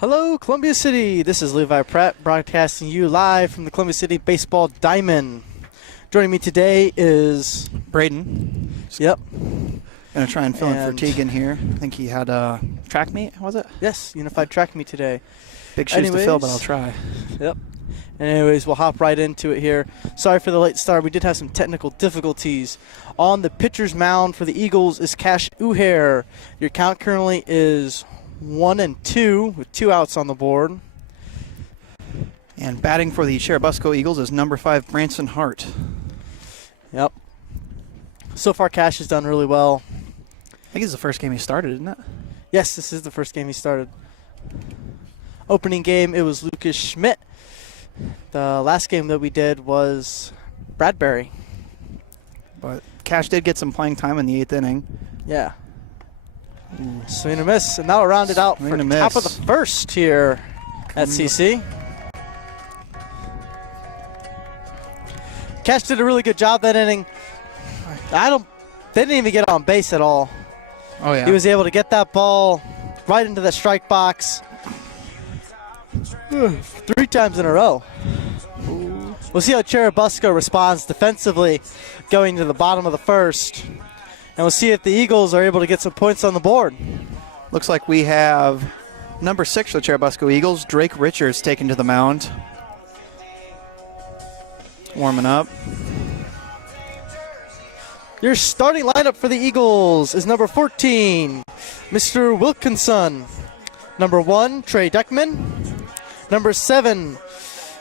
Hello, Columbia City. This is Levi Pratt broadcasting you live from the Columbia City Baseball Diamond. Joining me today is Braden. Yep. Gonna try and fill in for Tegan here. I think he had a track meet, was it? Yes, Unified Track Meet today. Big shoes to fill, but I'll try. Yep. Anyways, we'll hop right into it here. Sorry for the late start. We did have some technical difficulties. On the pitcher's mound for the Eagles is Cash Uhair. Your count currently is 1-2 with 2 outs on the board. And batting for the Churubusco Eagles is number 5, Branson Hart. Yep. So far, Cash has done really well. I think it's the first game he started, isn't it? Yes, this is the first game he started. Opening game, it was Lucas Schmidt. The last game that we did was Bradbury. But Cash did get some playing time in the 8th inning. Yeah. Swing and a miss, and that'll round it out for top of the first here at CC. Cash did a really good job that inning. They didn't even get on base at all. Oh, yeah. He was able to get that ball right into the strike box 3 times in a row. We'll see how Churubusco responds defensively going to the bottom of the first. And we'll see if the Eagles are able to get some points on the board. Looks like we have number 6 for the Churubusco Eagles, Drake Richards, taken to the mound. Warming up. Your starting lineup for the Eagles is number 14, Mr. Wilkinson. Number 1, Trey Deckman. Number 7,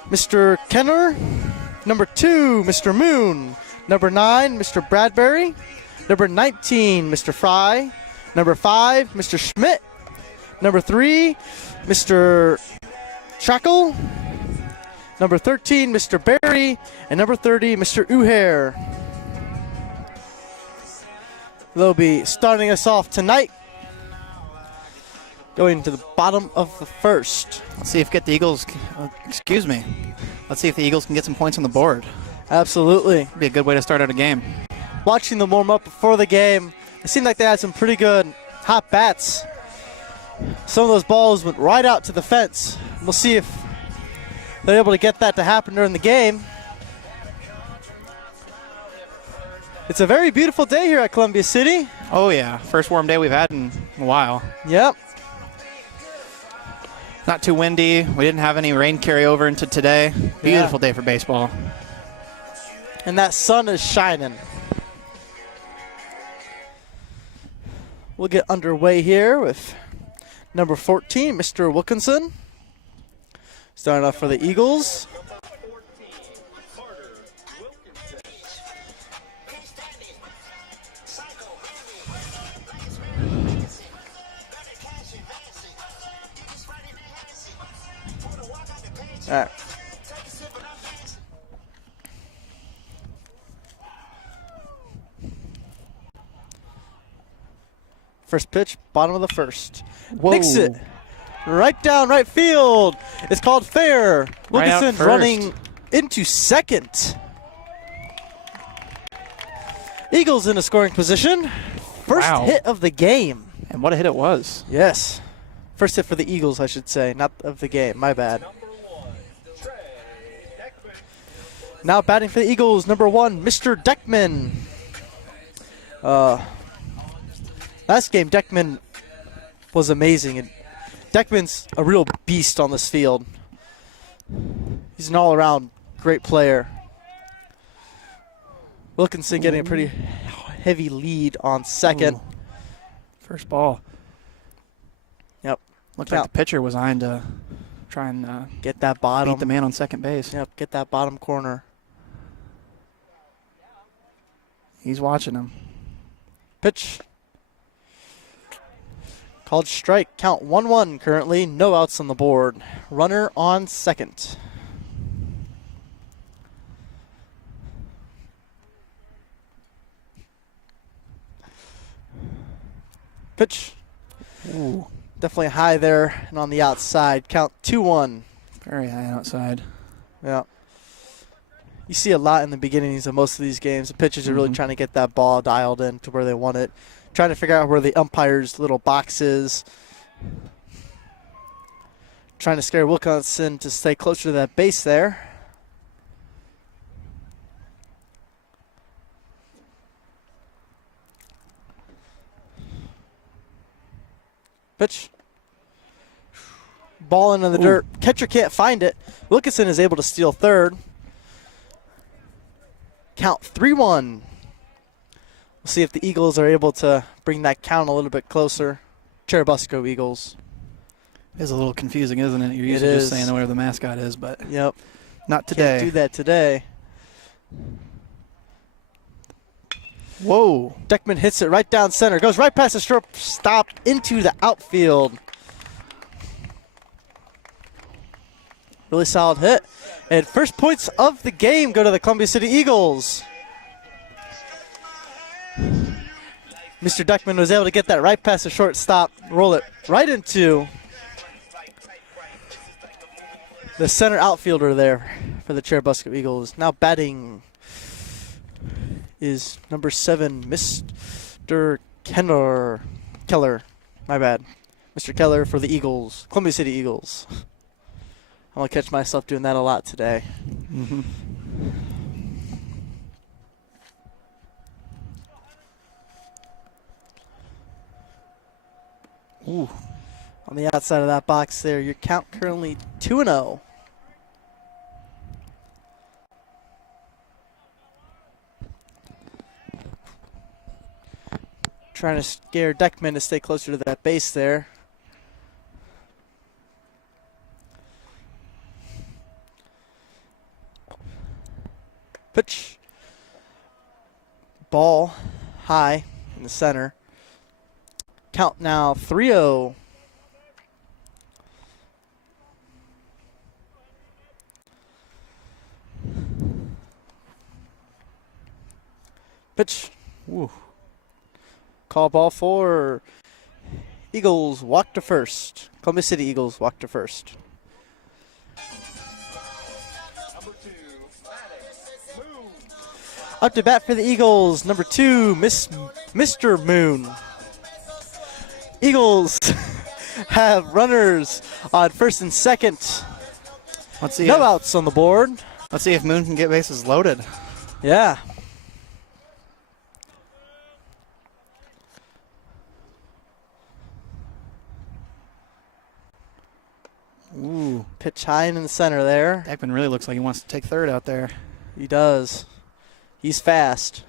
Mr. Kenner. Number 2, Mr. Moon. Number 9, Mr. Bradbury. Number 19, Mr. Fry. Number 5, Mr. Schmidt. Number 3, Mr. Shackle. Number 13, Mr. Barry. And number 30, Mr. Uhair. They'll be starting us off tonight. Going to the bottom of the first. Let's see if Let's see if the Eagles can get some points on the board. Absolutely. Be a good way to start out a game. Watching them warm up before the game, it seemed like they had some pretty good hot bats. Some of those balls went right out to the fence. We'll see if they're able to get that to happen during the game. It's a very beautiful day here at Columbia City. Oh, yeah. First warm day we've had in a while. Yep. Not too windy. We didn't have any rain carry over into today. Beautiful day for baseball. And that sun is shining. We'll get underway here with number 14, Mr. Wilkinson. Starting off for the Eagles. All right. First pitch, bottom of the first. Whoa. Nicks it right down right field. It's called fair. Wilkinson running into second. Eagles in a scoring position. First hit of the game. And what a hit it was. Yes. First hit for the Eagles, I should say, not of the game. My bad. Now batting for the Eagles, number 1, Mr. Deckman. Last game, Deckman was amazing. And Deckman's a real beast on this field. He's an all-around great player. Wilkinson getting a pretty heavy lead on second. Ooh. First ball. Yep. Looked like the pitcher was eyeing to try and get that bottom. beat the man on second base. Yep, get that bottom corner. He's watching him. Pitch. Called strike. Count 1-1 currently. No outs on the board. Runner on second. Pitch. Ooh. Definitely high there and on the outside. Count 2-1. Very high outside. Yeah. You see a lot in the beginnings of most of these games. The pitchers are really trying to get that ball dialed in to where they want it. Trying to figure out where the umpire's little box is. Trying to scare Wilkinson to stay closer to that base there. Pitch. Ball into the dirt. Catcher can't find it. Wilkinson is able to steal third. Count 3-1. We'll see if the Eagles are able to bring that count a little bit closer. Churubusco Eagles. It is a little confusing, isn't it? You're usually just saying whatever the mascot is, but not today. Can't do that today. Whoa. Deckman hits it right down center. Goes right past the shortstop into the outfield. Really solid hit. And first points of the game go to the Columbia City Eagles. Mr. Deckman was able to get that right past the shortstop, roll it right into the center outfielder there for the Churubusco Eagles. Now batting is number 7, Mr. Keller. My bad. Mr. Keller for the Eagles, Columbia City Eagles. I'm going to catch myself doing that a lot today. Mm-hmm. Ooh. On the outside of that box there, your count currently 2-0. Trying to scare Deckman to stay closer to that base there. Pitch. Ball high in the center. Count now 3-0. Pitch. Woo. Call ball for Eagles, walk to first. Columbia City Eagles walk to first. Up to bat for the Eagles, number 2, Mr. Moon. Eagles have runners on first and second. Let's see. No outs on the board. Let's see if Moon can get bases loaded. Yeah. Ooh. Pitch high in the center there. Deckman really looks like he wants to take third out there. He does. He's fast.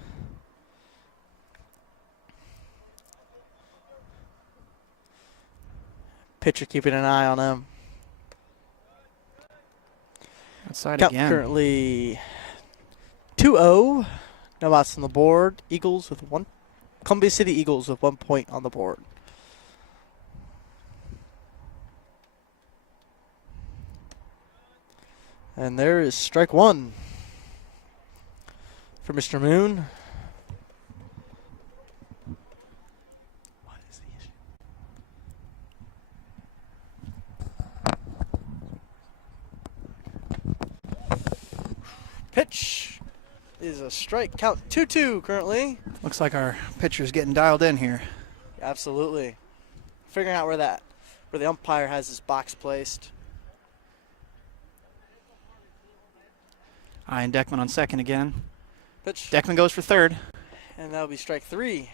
Pitcher keeping an eye on him. Outside Count again. currently 2-0. No outs on the board. Eagles with one. Columbia City Eagles with 1 point on the board. And there is strike 1 for Mr. Moon. What is the issue? Pitch is a strike. Count 2-2 currently. Looks like our pitcher's getting dialed in here. Absolutely. Figuring out where the umpire has his box placed. Eyeing Deckman on second again. Pitch. Deckman goes for third. And that'll be strike 3.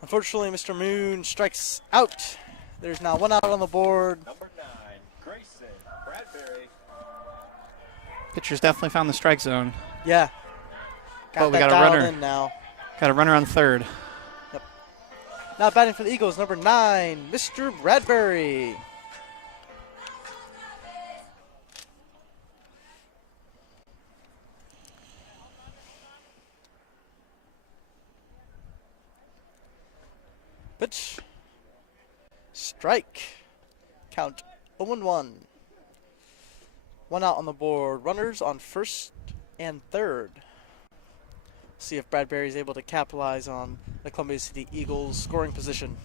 Unfortunately, Mr. Moon strikes out. There's now 1 out on the board. Number 9, Grayson Bradbury. Pitcher's definitely found the strike zone. Yeah. But we that got a dialed runner. in now. Got a runner on third. Now batting for the Eagles, number 9, Mr. Bradbury. Pitch. Strike. Count 0-1. 1 out on the board. Runners on first and third. See if Bradbury is able to capitalize on the Columbia City Eagles scoring position.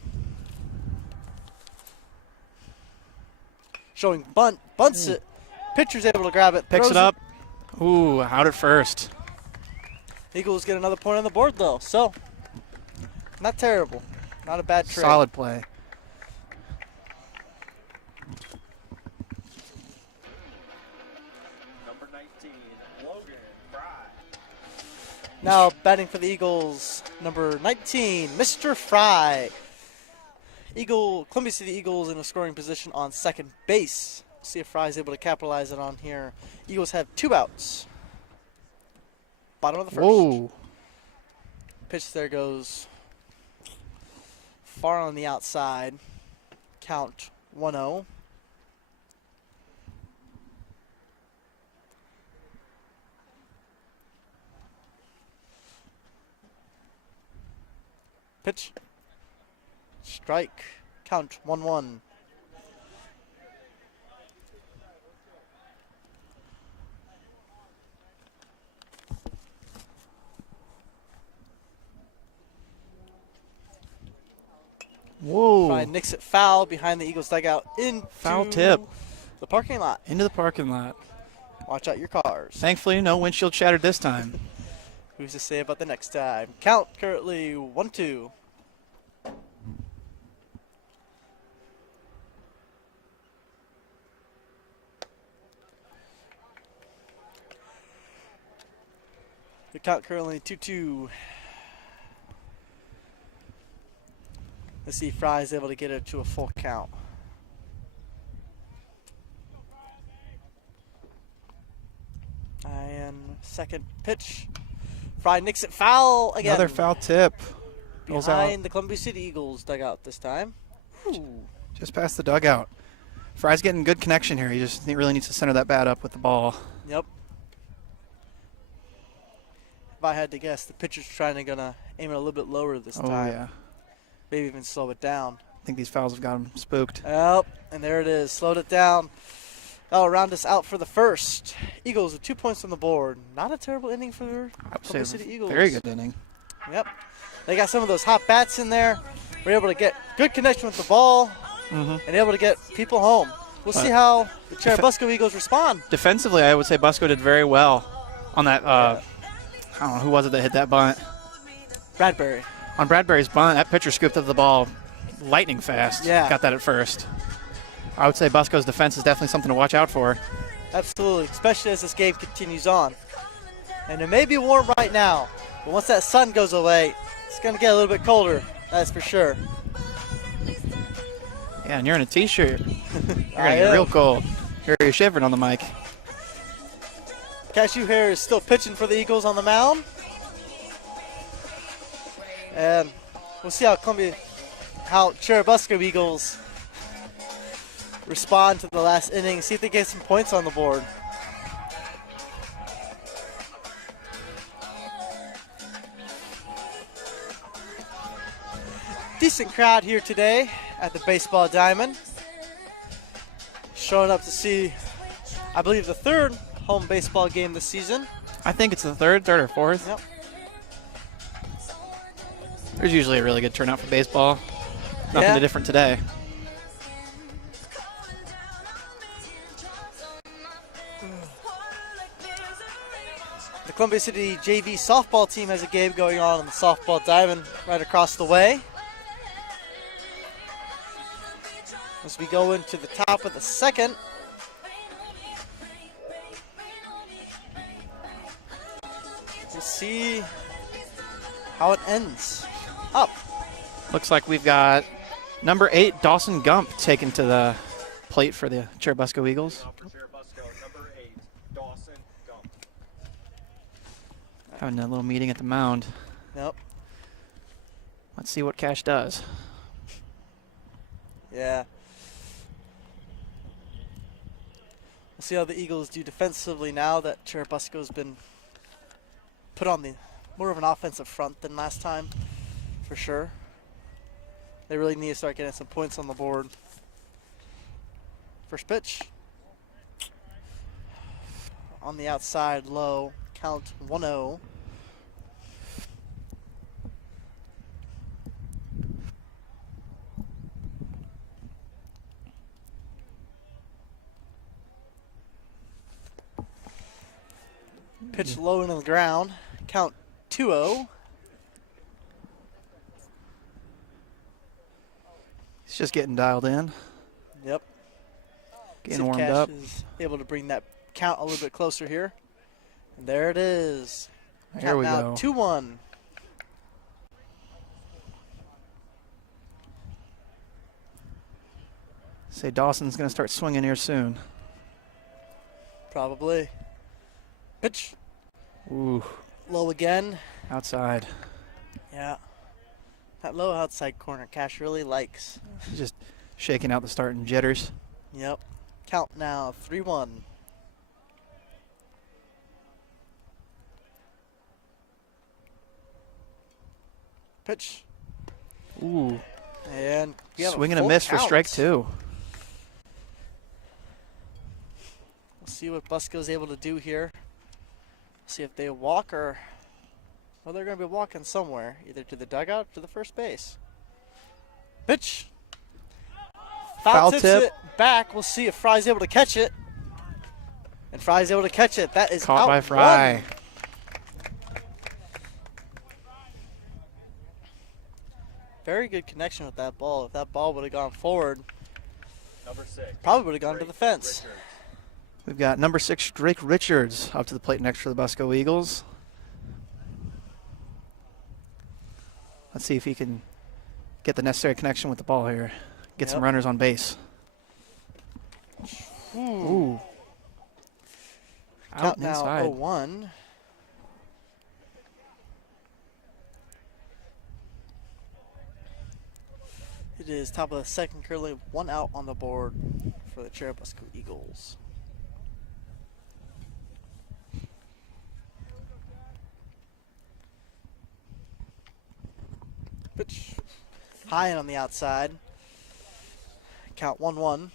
Showing bunt. Bunts it. Pitcher's able to grab it. Picks throws it up. Ooh, out at first. Eagles get another point on the board, though. So, not terrible. Not a bad trade. Solid play. 19, Logan Fry. Now batting for the Eagles, number 19, Mr. Fry. Columbia City Eagles in a scoring position on second base. See if Fry is able to capitalize it on here. Eagles have 2 outs. Bottom of the first. Whoa. Pitch there goes far on the outside. Count 1-0. Pitch. Strike. Count 1-1. Whoa. Fry nicks it foul behind the Eagles dugout into Foul tip. the parking lot. Into the parking lot. Watch out your cars. Thankfully, no windshield shattered this time. Who's to say about the next time? Count currently 1-2. The count currently 2-2. Let's see if Fry's able to get it to a full count. And second pitch. Fry nicks it foul again. Another foul tip. Goes out. Behind the Columbia City Eagles dugout this time. Ooh. Just past the dugout. Fry's getting good connection here. He just really needs to center that bat up with the ball. Yep. If I had to guess, the pitcher's gonna aim it a little bit lower this Oh, time. yeah. Maybe even slow it down. I think these fouls have got him spooked. Yep, and there it is. Slowed it down. That'll round us out for the first. Eagles with 2 points on the board. Not a terrible inning for I would say Columbia City Eagles. very good inning. Yep. They got some of those hot bats in there. We're able to get good connection with the ball and able to get people home. We'll see how the Churubusco Eagles respond. Defensively, I would say Busco did very well on that. I don't know, who was it that hit that bunt? Bradbury. On Bradbury's bunt, that pitcher scooped up the ball lightning fast. Yeah. Got that at first. I would say Busco's defense is definitely something to watch out for. Absolutely, especially as this game continues on. And it may be warm right now, but once that sun goes away, it's going to get a little bit colder, that's for sure. Yeah, and you're in a T-shirt. You're going to I get am. real cold. You're shivering on the mic. Cashew Hair is still pitching for the Eagles on the mound. And we'll see how Churubusco Eagles respond to the last inning, see if they get some points on the board. Decent crowd here today at the Baseball Diamond. Showing up to see, I believe, the third home baseball game this season. I think it's the third or fourth. Yep. There's usually a really good turnout for baseball. Nothing different today. The Columbia City JV softball team has a game going on the softball diamond right across the way. As we go into the top of the second. We'll see how it ends. Up. Looks like we've got number 8, Dawson Gump, taken to the plate for the Churubusco Eagles. Now for Churubusco, number 8, Dawson Gump. Having a little meeting at the mound. Yep. Let's see what Cash does. Yeah. We'll see how the Eagles do defensively now that Churubusco's been put on the more of an offensive front than last time, for sure. They really need to start getting some points on the board. First pitch. On the outside, low. Count 1-0. Pitch low into the ground. Count 2-0. He's just getting dialed in, Yep. getting See if warmed Cash up. is able to bring that count a little bit closer here. And there it is. There Count we now go. 2-1. Say Dawson's going to start swinging here soon. Probably. Pitch. Ooh, Low again. outside. Yeah. That low outside corner Cash really likes. Just shaking out the starting jitters. Yep. Count now 3-1. Pitch. Ooh, And we have swing and full a miss for count. strike 2. We'll see what Busco's able to do here. See if they walk or... Well, they're going to be walking somewhere, either to the dugout or to the first base. Pitch. Foul tips tip. it back. We'll see if Fry's able to catch it. And Fry's able to catch it. That is Caught out by Fry. one. Very good connection with that ball. If that ball would have gone forward, Number 6. probably would have gone to the fence. Richards. We've got number 6, Drake Richards, up to the plate next for the Busco Eagles. Let's see if he can get the necessary connection with the ball here. Get some Yep. runners on base. Ooh. Out Count and now inside. 0-1. It is top of the second, currently 1 out on the board for the Churubusco Eagles. Pitch high and on the outside. Count 1-1.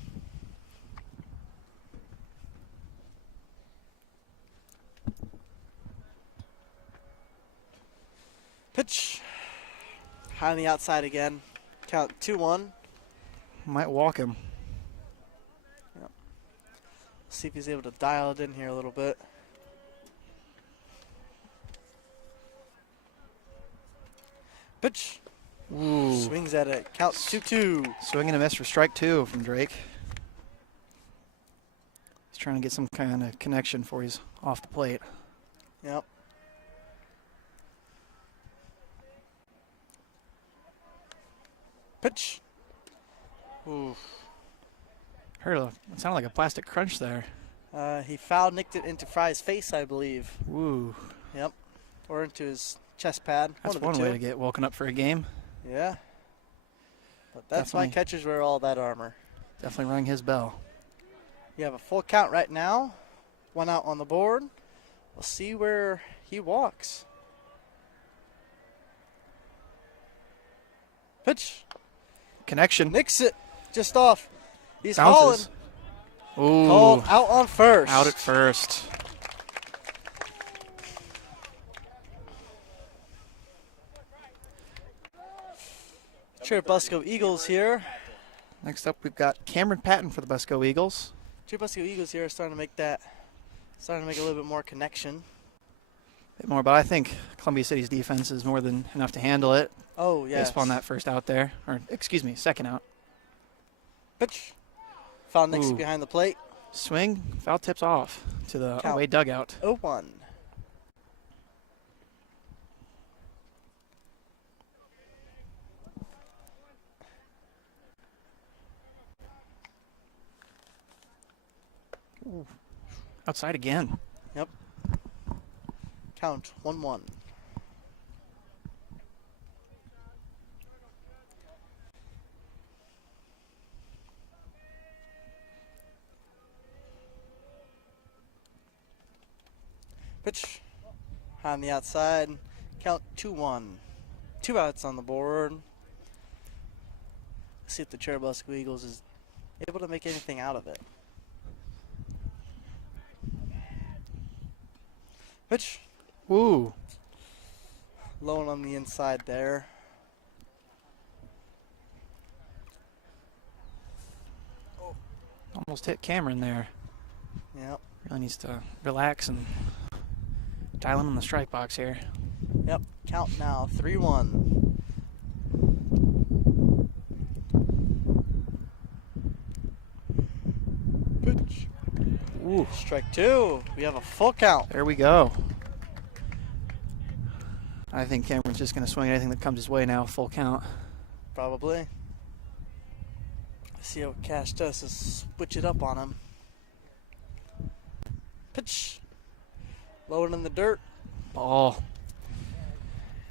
Pitch high on the outside again. Count 2-1. Might walk him. See if he's able to dial it in here a little bit. Pitch. Ooh. Swings at it. Count 2-2. Swing and a miss for strike 2 from Drake. He's trying to get some kind of connection before he's off the plate. Yep. Pitch. Ooh. It sounded like a plastic crunch there. He foul nicked it into Fry's face, I believe. Ooh. Yep. Or into his chest pad. That's one of one the way two. to get woken up for a game. Yeah. But that's why Definitely. catchers wear all that armor. Definitely rang his bell. You have a full count right now. 1 out on the board. We'll see where he walks. Pitch. Connection. Nicks it. Just off. He's Bounces. hauling. Ooh. Called out on first. Out at first. Churubusco Eagles here. Next up, we've got Cameron Patton for the Busco Eagles. Churubusco Eagles here are starting to make a little bit more connection. A bit more, but I think Columbia City's defense is more than enough to handle it. Oh, yes. Based upon that first out there, or excuse me, second out. Pitch. Foul next Ooh. behind the plate. Swing, foul tips off to the Count. away dugout. 0-1. Outside again. Yep. Count 1-1. Pitch. High on the outside. Count 2-1. 2 outs on the board. Let's see if the Churubusco Eagles is able to make anything out of it. Pitch. Woo. Low and on the inside there. Almost hit Cameron there. Yep. Really needs to relax and dial in on the strike box here. Yep. Count now 3-1. Pitch. Ooh, Strike two. We have a full count. there we go. I think Cameron's just going to swing anything that comes his way now. Full count. Probably. See what Cash does is switch it up on him. Pitch. Low and in the dirt. Ball.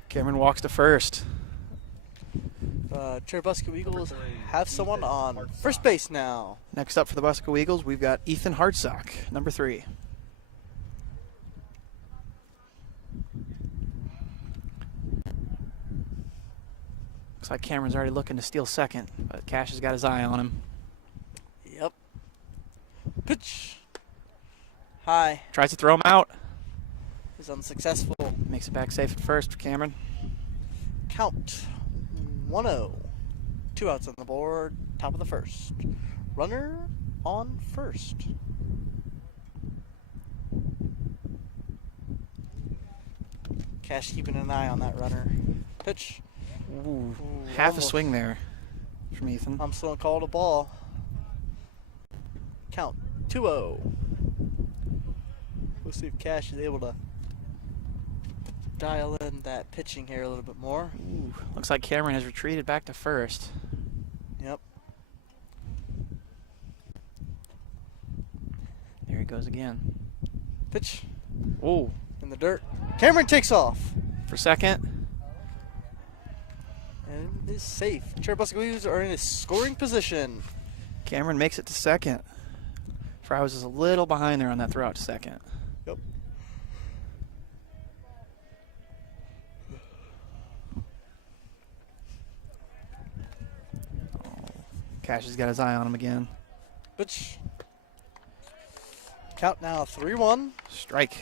Cameron walks to first. Churubusco Eagles have someone on first base now. Next up for the Busco Eagles, we've got Ethan Hartsock, number 3. Looks like Cameron's already looking to steal second, but Cash has got his eye on him. Yep. Pitch. High. Tries to throw him out. Is unsuccessful. Makes it back safe at first for Cameron. Count 1-0. 2 outs on the board. Top of the first. Runner on first. Cash keeping an eye on that runner. Pitch. Ooh, half a swing there from Ethan. I'm still called a ball. Count 2-0. We'll see if Cash is able to dial in that pitching here a little bit more. Ooh, looks like Cameron has retreated back to first. Yep. There he goes again. Pitch Ooh, in the dirt. Cameron takes off. for second. And it is safe. Churubusco Eagles are in a scoring position. Cameron makes it to second. Fry was just a little behind there on that throw out to second. Yep. Cash has got his eye on him again. Pitch. Count now 3-1. Strike.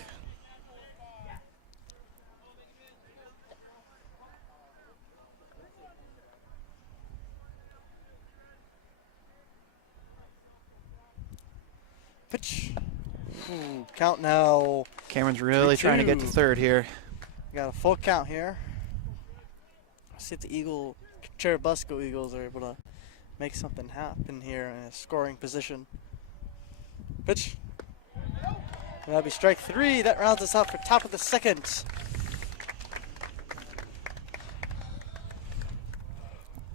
Pitch. Ooh, count now. Cameron's really trying to get to 3-2. third here. Got a full count here. See if the Churubusco Eagles are able to make something happen here in a scoring position. Pitch. That'll be strike 3. That rounds us out for top of the second.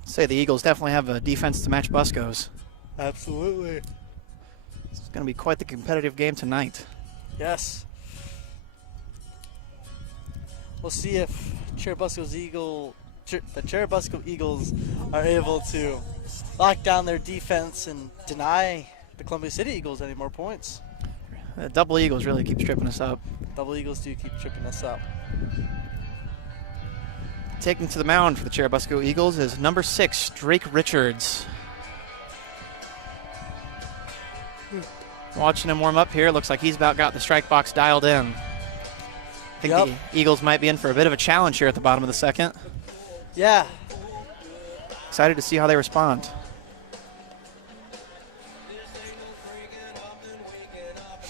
Say the Eagles definitely have a defense to match Busco's. Absolutely. It's going to be quite the competitive game tonight. Yes. We'll see if the Churubusco Eagles are able to lock down their defense and deny the Columbia City Eagles any more points. Double Eagles really keeps tripping us up. Double Eagles do keep tripping us up. Taking to the mound for the Churubusco Eagles is number 6, Drake Richards. Watching him warm up here, looks like he's about got the strike box dialed in. I think Yep. the Eagles might be in for a bit of a challenge here at the bottom of the second. Yeah. Excited to see how they respond.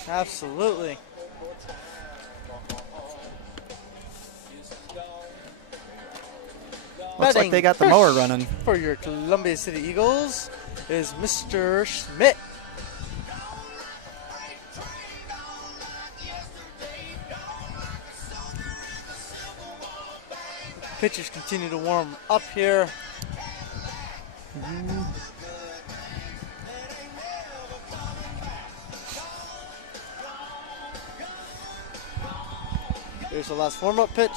Absolutely. Looks like they got the mower running. For your Columbia City Eagles is Mr. Schmidt. Pitchers continue to warm up here. Here's the last warm-up pitch.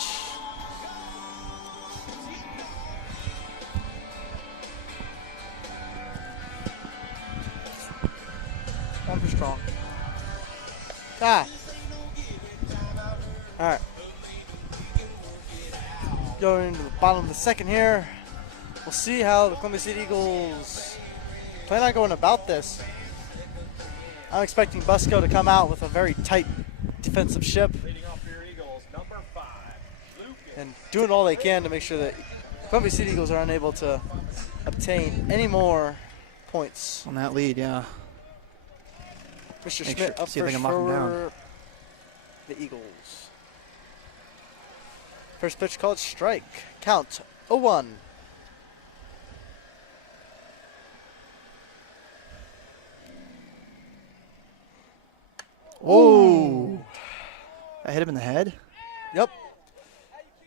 Bumper strong. Ah. All right. Going to the bottom of the second here. We'll see how the Columbia City Eagles plan on going about this. I'm expecting Busco to come out with a very tight defensive ship Leading off for your Eagles, number 5, Lucas. and doing all they can to make sure that Columbia City Eagles are unable to obtain any more points. On that lead, yeah. Mr. Make Schmidt sure- up see if they first can lock him down. for the Eagles. First pitch called strike. Count 0-1. Oh. That hit him in the head? Yep.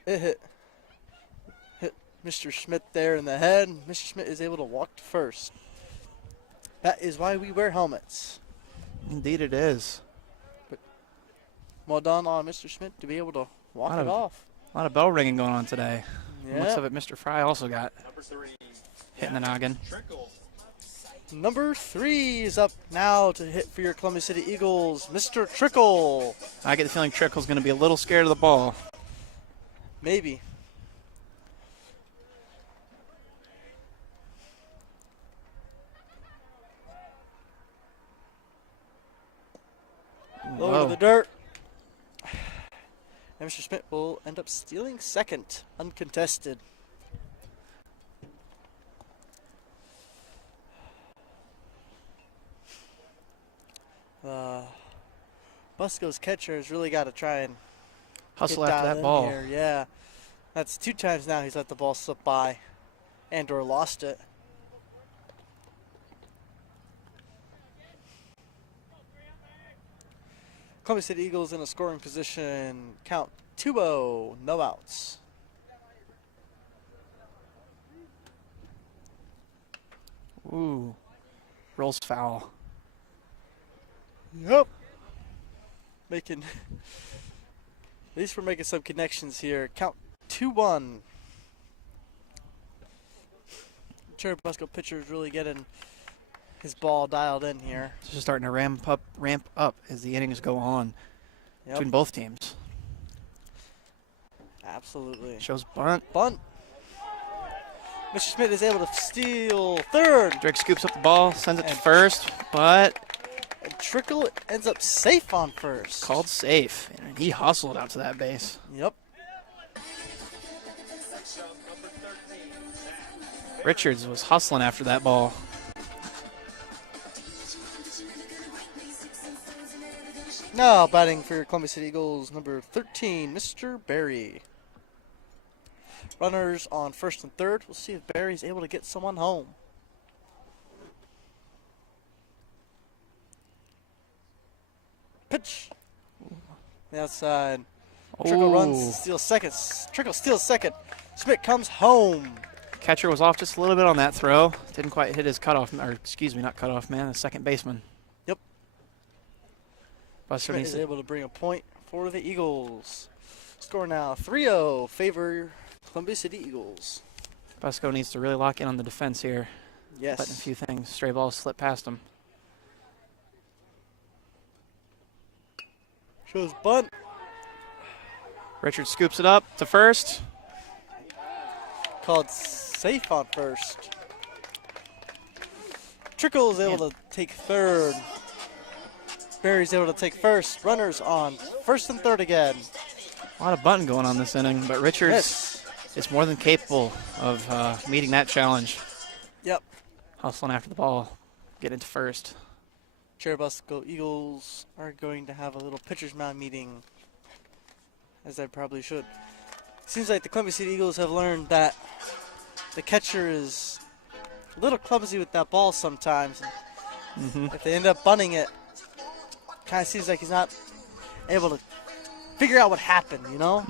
It hit Mr. Schmidt there in the head. Mr. Schmidt is able to walk to first. That is why we wear helmets. Indeed it is. Well done on Mr. Schmidt to be able to walk it off. A lot of bell ringing going on today. Yeah. Looks of it, Mr. Fry also got Number 3. hit in the noggin. Trickle. Number 3 is up now to hit for your Columbia City Eagles, Mr. Trickle. I get the feeling Trickle's going to be a little scared of the ball. Maybe. Low to the dirt. And Mr. Schmidt will end up stealing second, uncontested. Busco's catcher has really got to try and Hustle get after dialed that in ball. here. Yeah, that's 2 times now he's let the ball slip by and or lost it. Columbia City Eagles in a scoring position. Count 2-0, no outs. Ooh. Rolls foul. Yep. At least we're making some connections here. Count 2-1. Churubusco pitcher is really getting his ball dialed in here. It's just starting to ramp up as the innings go on between both teams. Absolutely. Shows bunt. Bunt. Mr. Schmidt is able to steal third. Drake scoops up the ball, sends it to first, but And Trickle ends up safe on first. called safe. And he hustled out to that base. Yep. Richards was hustling after that ball. Now batting for Columbia City Eagles, number 13, Mr. Barry. Runners on first and third. We'll see if Barry's able to get someone home. Pitch. The outside. Trickle runs, steals second. Trickle steals second. Schmidt comes home. Catcher was off just a little bit on that throw. Didn't quite hit his cutoff, or excuse me, not cutoff man, the second baseman. Yep. Buster Schmidt needs is to, able to bring a point for the Eagles. Score now 3-0, favor Columbia City Eagles. Busco needs to really lock in on the defense here. Yes. Letting a few things, stray balls slip past him. Shows bunt. Richard scoops it up to first. Called safe on first. Trickle is able to take third. Barry's able to take first. Runners on first and third again. A lot of bunting going on this inning, but Richards is more than capable of meeting that challenge. Yep. Hustling after the ball, getting to first. Churubusco Eagles are going to have a little pitcher's mound meeting, as they probably should. Seems like the Columbia City Eagles have learned that the catcher is a little clumsy with that ball sometimes. If they end up bunting it, kind of seems like he's not able to figure out what happened, you know?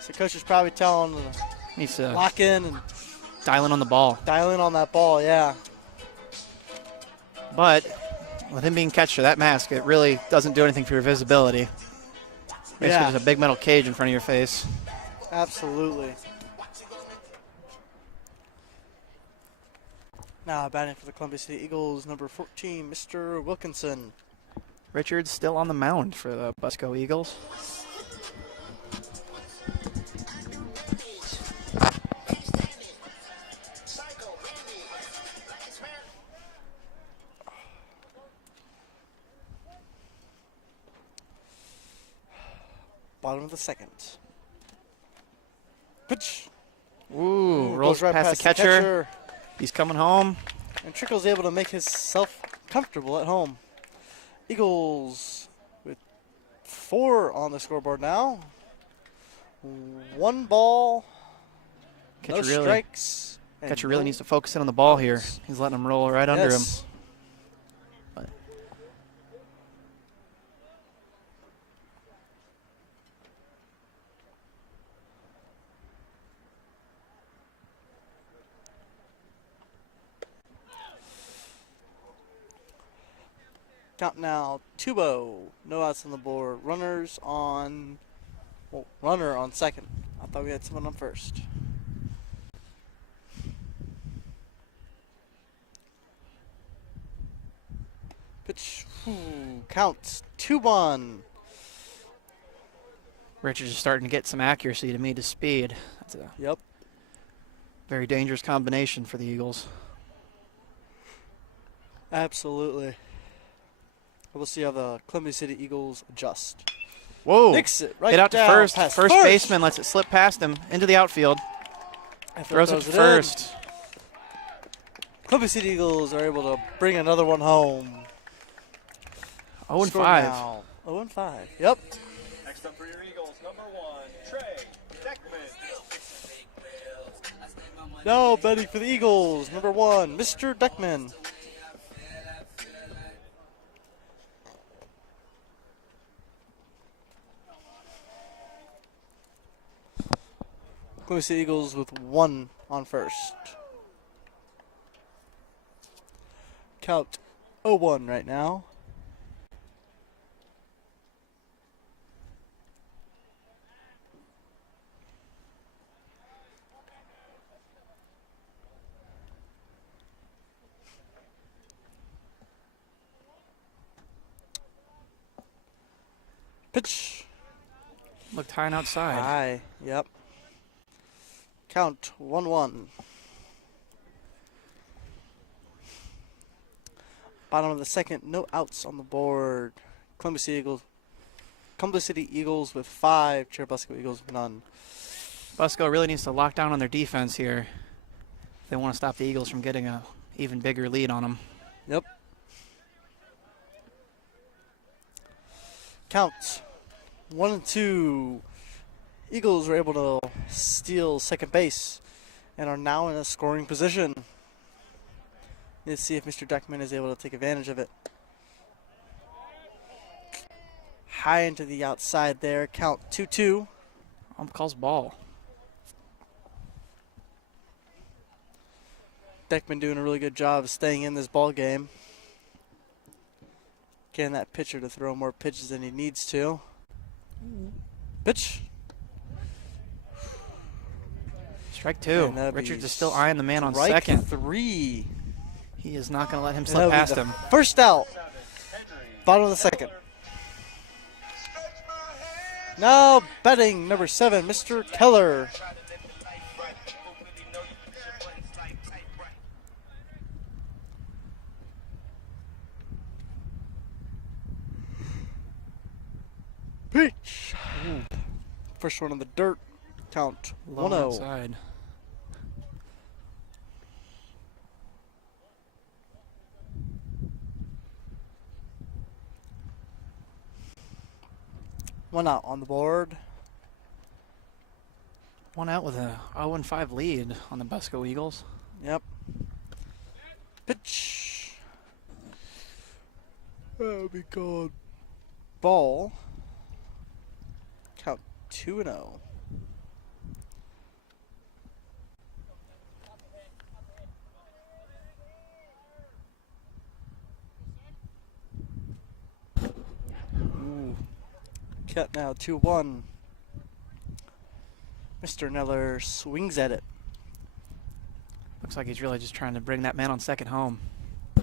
So coach is probably telling him to Needs to lock in and dial in on the ball. dial in on that ball, yeah. But with him being catcher, that mask, it really doesn't do anything for your visibility. Basically, Yeah. there's a big metal cage in front of your face. Absolutely. Now batting for the Columbia City Eagles, number 14, Mr. Wilkinson. Richards still on the mound for the Busco Eagles. Bottom of the second. Pitch. Ooh, rolls goes right past the catcher. He's coming home. And Trickle's able to make himself comfortable at home. Eagles with 4 on the scoreboard now. 1 ball, no strikes. and Catcher really no needs to focus in on the ball here. He's letting him roll right under him. Yes. Count now, 2-0. No outs on the board. Runners on. Well, runner on second. I thought we had someone on first. Pitch. Counts 2-1. Richards is starting to get some accuracy to meet his speed. That's a Yep. very dangerous combination for the Eagles. Absolutely. We'll see how the Columbia City Eagles adjust. Whoa. Nicks it right Hit out to down first. past First baseman lets it slip past him into the outfield. Throws it to first. Columbia City Eagles are able to bring another one home. 0-5. Score now, 0-5. Yep. Next up for your Eagles, number 1, Trey Deckman. Now betting for the Eagles, number 1, Mr. Deckman. Columbia City Eagles with 1 on first. Count 0-1 right now. Pitch. Looked high and outside. High, yep. Count 1-1. Bottom of the second, no outs on the board. Columbia City Eagles with 5, Churubusco Eagles with none. Busco really needs to lock down on their defense here if they want to stop the Eagles from getting a even bigger lead on them. Yep. Count 1-2. Eagles were able to steal second base and are now in a scoring position. Let's see if Mr. Deckman is able to take advantage of it. High into the outside there. Count 2-2. Ump calls ball. Deckman doing a really good job of staying in this ball game. Getting that pitcher to throw more pitches than he needs to. Pitch. Strike 2. And that'd Richards be is still eyeing the man on strike second. 3. He is not going to let him And slip that'll be past the him. First out. Bottom of the second. Now betting number 7, Mr. Keller. Pitch. First one in the dirt. Count Low 1-0. outside. One out on the board. One out with a 0-5 lead on the Busco Eagles. Yep. Pitch. That'll be called ball. Count 2-0. Ooh. Count now 2-1. Mr. Neller swings at it. Looks like he's really just trying to bring that man on second home.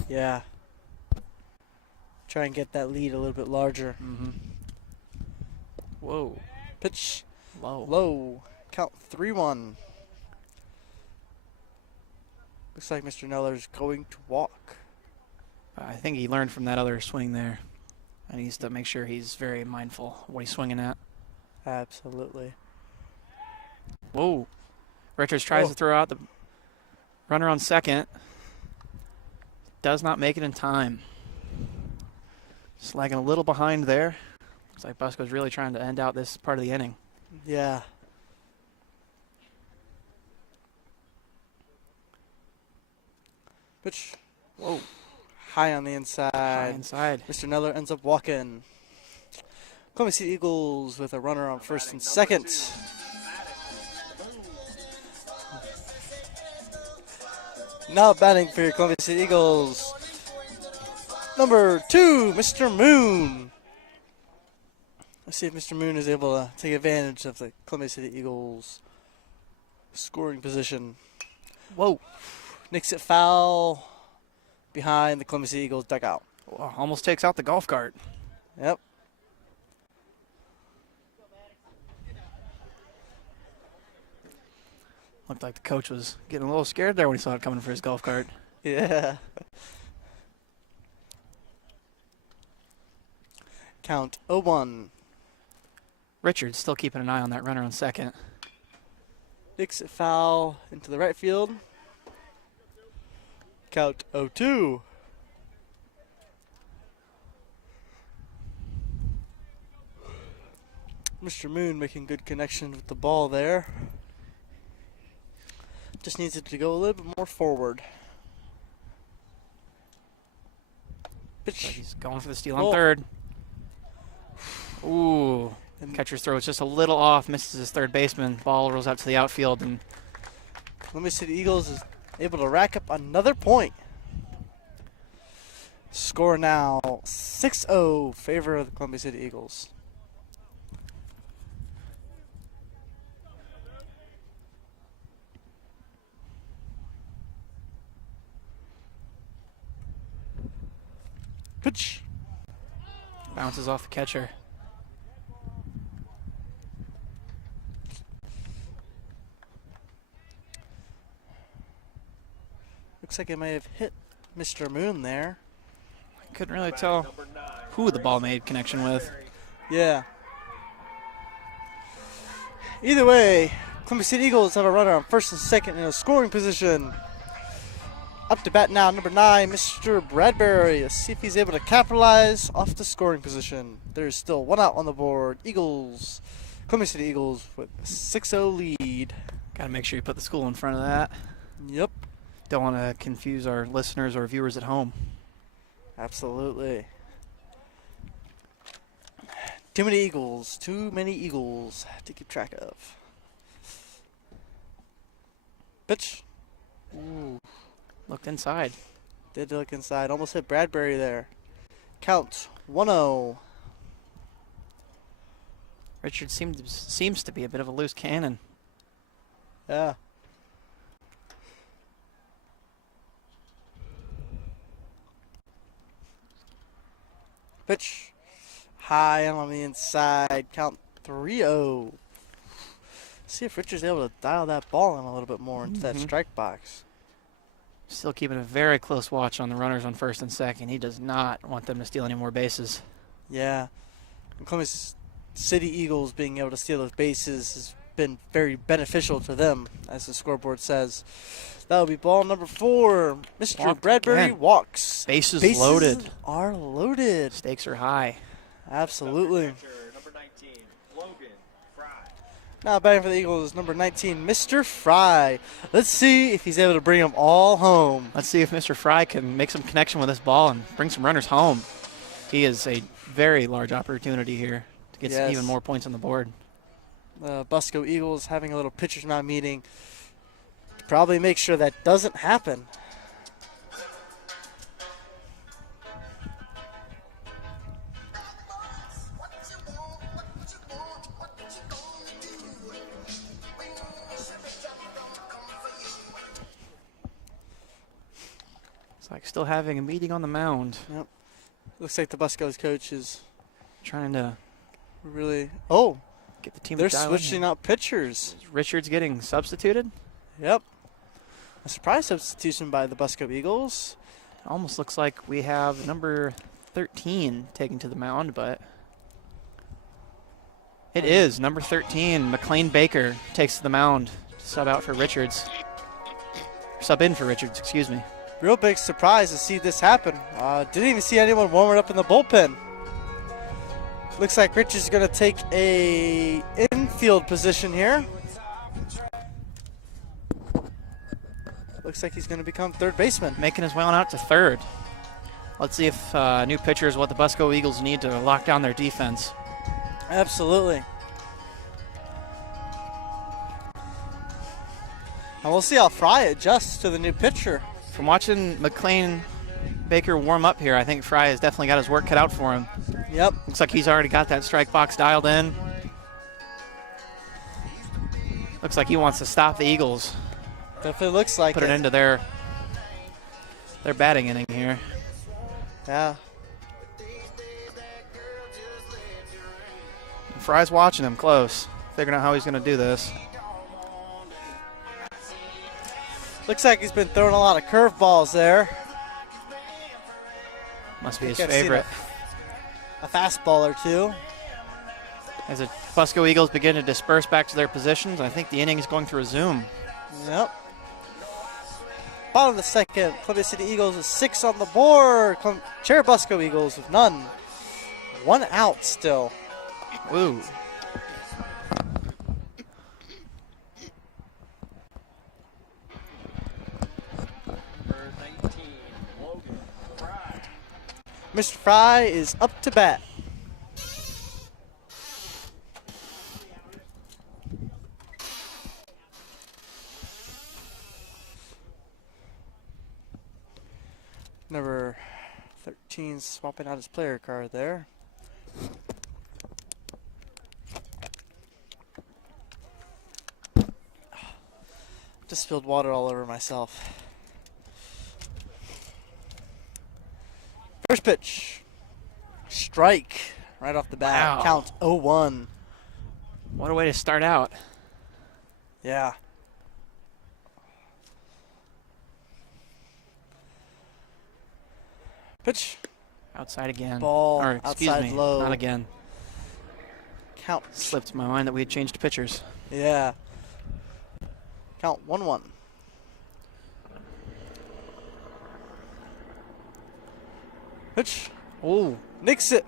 Yeah. Try and get that lead a little bit larger. Whoa. Pitch. Low. Low. Count 3-1. Looks like Mr. Neller's going to walk. I think he learned from that other swing there. And he needs to make sure he's very mindful of what he's swinging at. Absolutely. Whoa. Richards tries to throw out the runner on second. Does not make it in time. Just lagging a little behind there. Looks like Busco's really trying to end out this part of the inning. Yeah. Pitch. Whoa. High on the inside. High inside. Mr. Neller ends up walking. Columbia City Eagles with a runner on first and second. Now batting for your Columbia City Eagles. number 2, Mr. Moon. Let's see if Mr. Moon is able to take advantage of the Columbia City Eagles scoring position. Whoa. Nicks it foul behind the Columbia City Eagles dugout. Well, almost takes out the golf cart. Yep. Looked like the coach was getting a little scared there when he saw it coming for his golf cart. Yeah. Count 0-1. Richards still keeping an eye on that runner on second. Nicks it foul into the right field. Count 0-2. Mr. Moon making good connection with the ball there. Just needs it to go a little bit more forward. So Pitch. he's going for the steal on third. Ooh. Catcher's throw is just a little off. Misses his third baseman. Ball rolls out to the outfield. And Columbia City Eagles is able to rack up another point. Score now 6-0 favor of the Columbia City Eagles. Pitch. bounces off the catcher. Looks like it may have hit Mr. Moon there. I couldn't really tell who the ball made connection with. Yeah. Either way, Columbia City Eagles have a runner on first and second in a scoring position. Up to bat now, number 9, Mr. Bradbury. Let's see if he's able to capitalize off the scoring position. There's still one out on the board. Eagles, Columbia City Eagles with a 6-0 lead. Got to make sure you put the school in front of that. Yep. Don't want to confuse our listeners or viewers at home. Absolutely. Too many Eagles to keep track of. Pitch. Ooh. Looked inside. Did look inside. Almost hit Bradbury there. Count 1-0. Richard seems to be a bit of a loose cannon. Yeah. Pitch. High on the inside. Count 3-0. See if Richard's able to dial that ball in a little bit more into that strike box. Still keeping a very close watch on the runners on first and second. He does not want them to steal any more bases. Yeah. And Columbia City Eagles being able to steal those bases has been very beneficial to them, as the scoreboard says. That'll be ball number 4. Mr. Walked Bradbury again. walks. Bases loaded. Are loaded. Stakes are high. Absolutely. Number 19, Logan Fry. Now batting for the Eagles is number 19, Mr. Fry. Let's see if he's able to bring them all home. Let's see if Mr. Fry can make some connection with this ball and bring some runners home. He is a very large opportunity here to get some even more points on the board. The Busco Eagles having a little pitcher's mound meeting to probably make sure that doesn't happen. Like still having a meeting on the mound. Yep. Looks like the Busco's coach is trying to really get the team. They're to dial switching out pitchers. Richards getting substituted. Yep. A surprise substitution by the Busco Eagles. Almost looks like we have number 13 taking to the mound, but it is number 13. McLean Baker takes to the mound to sub out for Richards. Sub in for Richards, excuse me. Real big surprise to see this happen. Didn't even see anyone warming up in the bullpen. Looks like Richards is going to take a infield position here. Looks like he's going to become third baseman. Making his way on out to third. Let's see if new pitcher is what the Busco Eagles need to lock down their defense. Absolutely. And we'll see how Fry adjusts to the new pitcher. From watching McLean Baker warm up here. I think Fry has definitely got his work cut out for him. Yep. Looks like he's already got that strike box dialed in. Looks like he wants to stop the Eagles. Definitely looks like Put it into their batting inning here. Yeah. Fry's watching him close, figuring out how he's going to do this. Looks like he's been throwing a lot of curveballs there. Must be his I've seen favorite. A fastball or two. As the Churubusco Eagles begin to disperse back to their positions, I think the inning is going to resume. Yep. Bottom of the second, Columbia City Eagles with 6 on the board. Churubusco Eagles with none. 1 out still. Ooh. Number 19, Logan Fry. Mr. Fry is up to bat. Number 13 swapping out his player card there. Just spilled water all over myself. First pitch. Strike right off the bat. Wow. Count 0-1. What a way to start out. Yeah. Pitch. Outside again. Ball Or, excuse outside me, low. not again. Count. Slipped my mind that we had changed pitchers. Yeah. Count 1-1. Pitch. Ooh. Nicks it.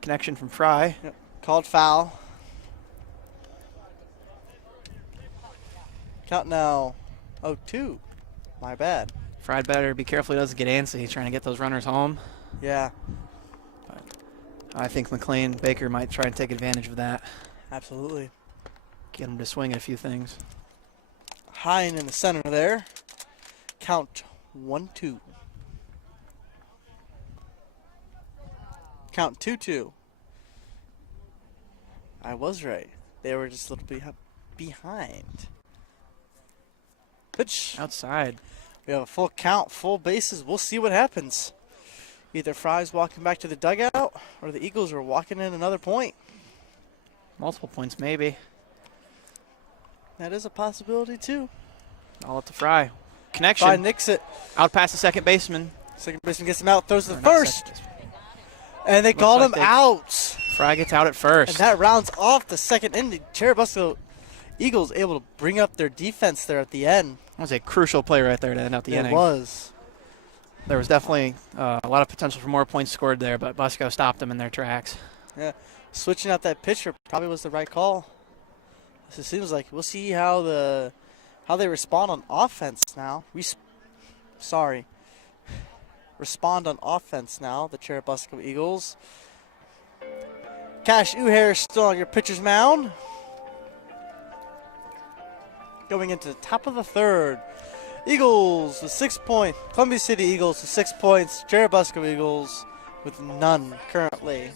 Connection from Fry. Yep. Called foul. Count now 0-2. My bad. Fry better be careful he doesn't get antsy. He's trying to get those runners home. Yeah, I think McLean Baker might try and take advantage of that. absolutely. Get him to swing at a few things. High and in the center there. Count 1-2. Count 2-2. I was right. They were just a little bit behind. Pitch. Outside. We have a full count, full bases. We'll see what happens. Either Fry's walking back to the dugout or the Eagles are walking in another point. Multiple points maybe. That is a possibility too. All up to Fry. Connection. Fry nicks it. Out past the second baseman. Second baseman gets him out, throws to Or the not first. second baseman. And they Looks called like him they- out. Fry gets out at first. And that rounds off the second inning. Churubusco Eagles able to bring up their defense there at the end. That was a crucial play right there to end out the It inning. was. There was definitely a lot of potential for more points scored there, but Busco stopped them in their tracks. Yeah. Switching out that pitcher probably was the right call. So it seems like we'll see how they respond on offense now. Respond on offense now, the Churubusco Eagles. Cash Uhair still on your pitcher's mound. Going into the top of the third. Eagles with 6 points. Columbia City Eagles with 6 points. Churubusco Eagles with none currently.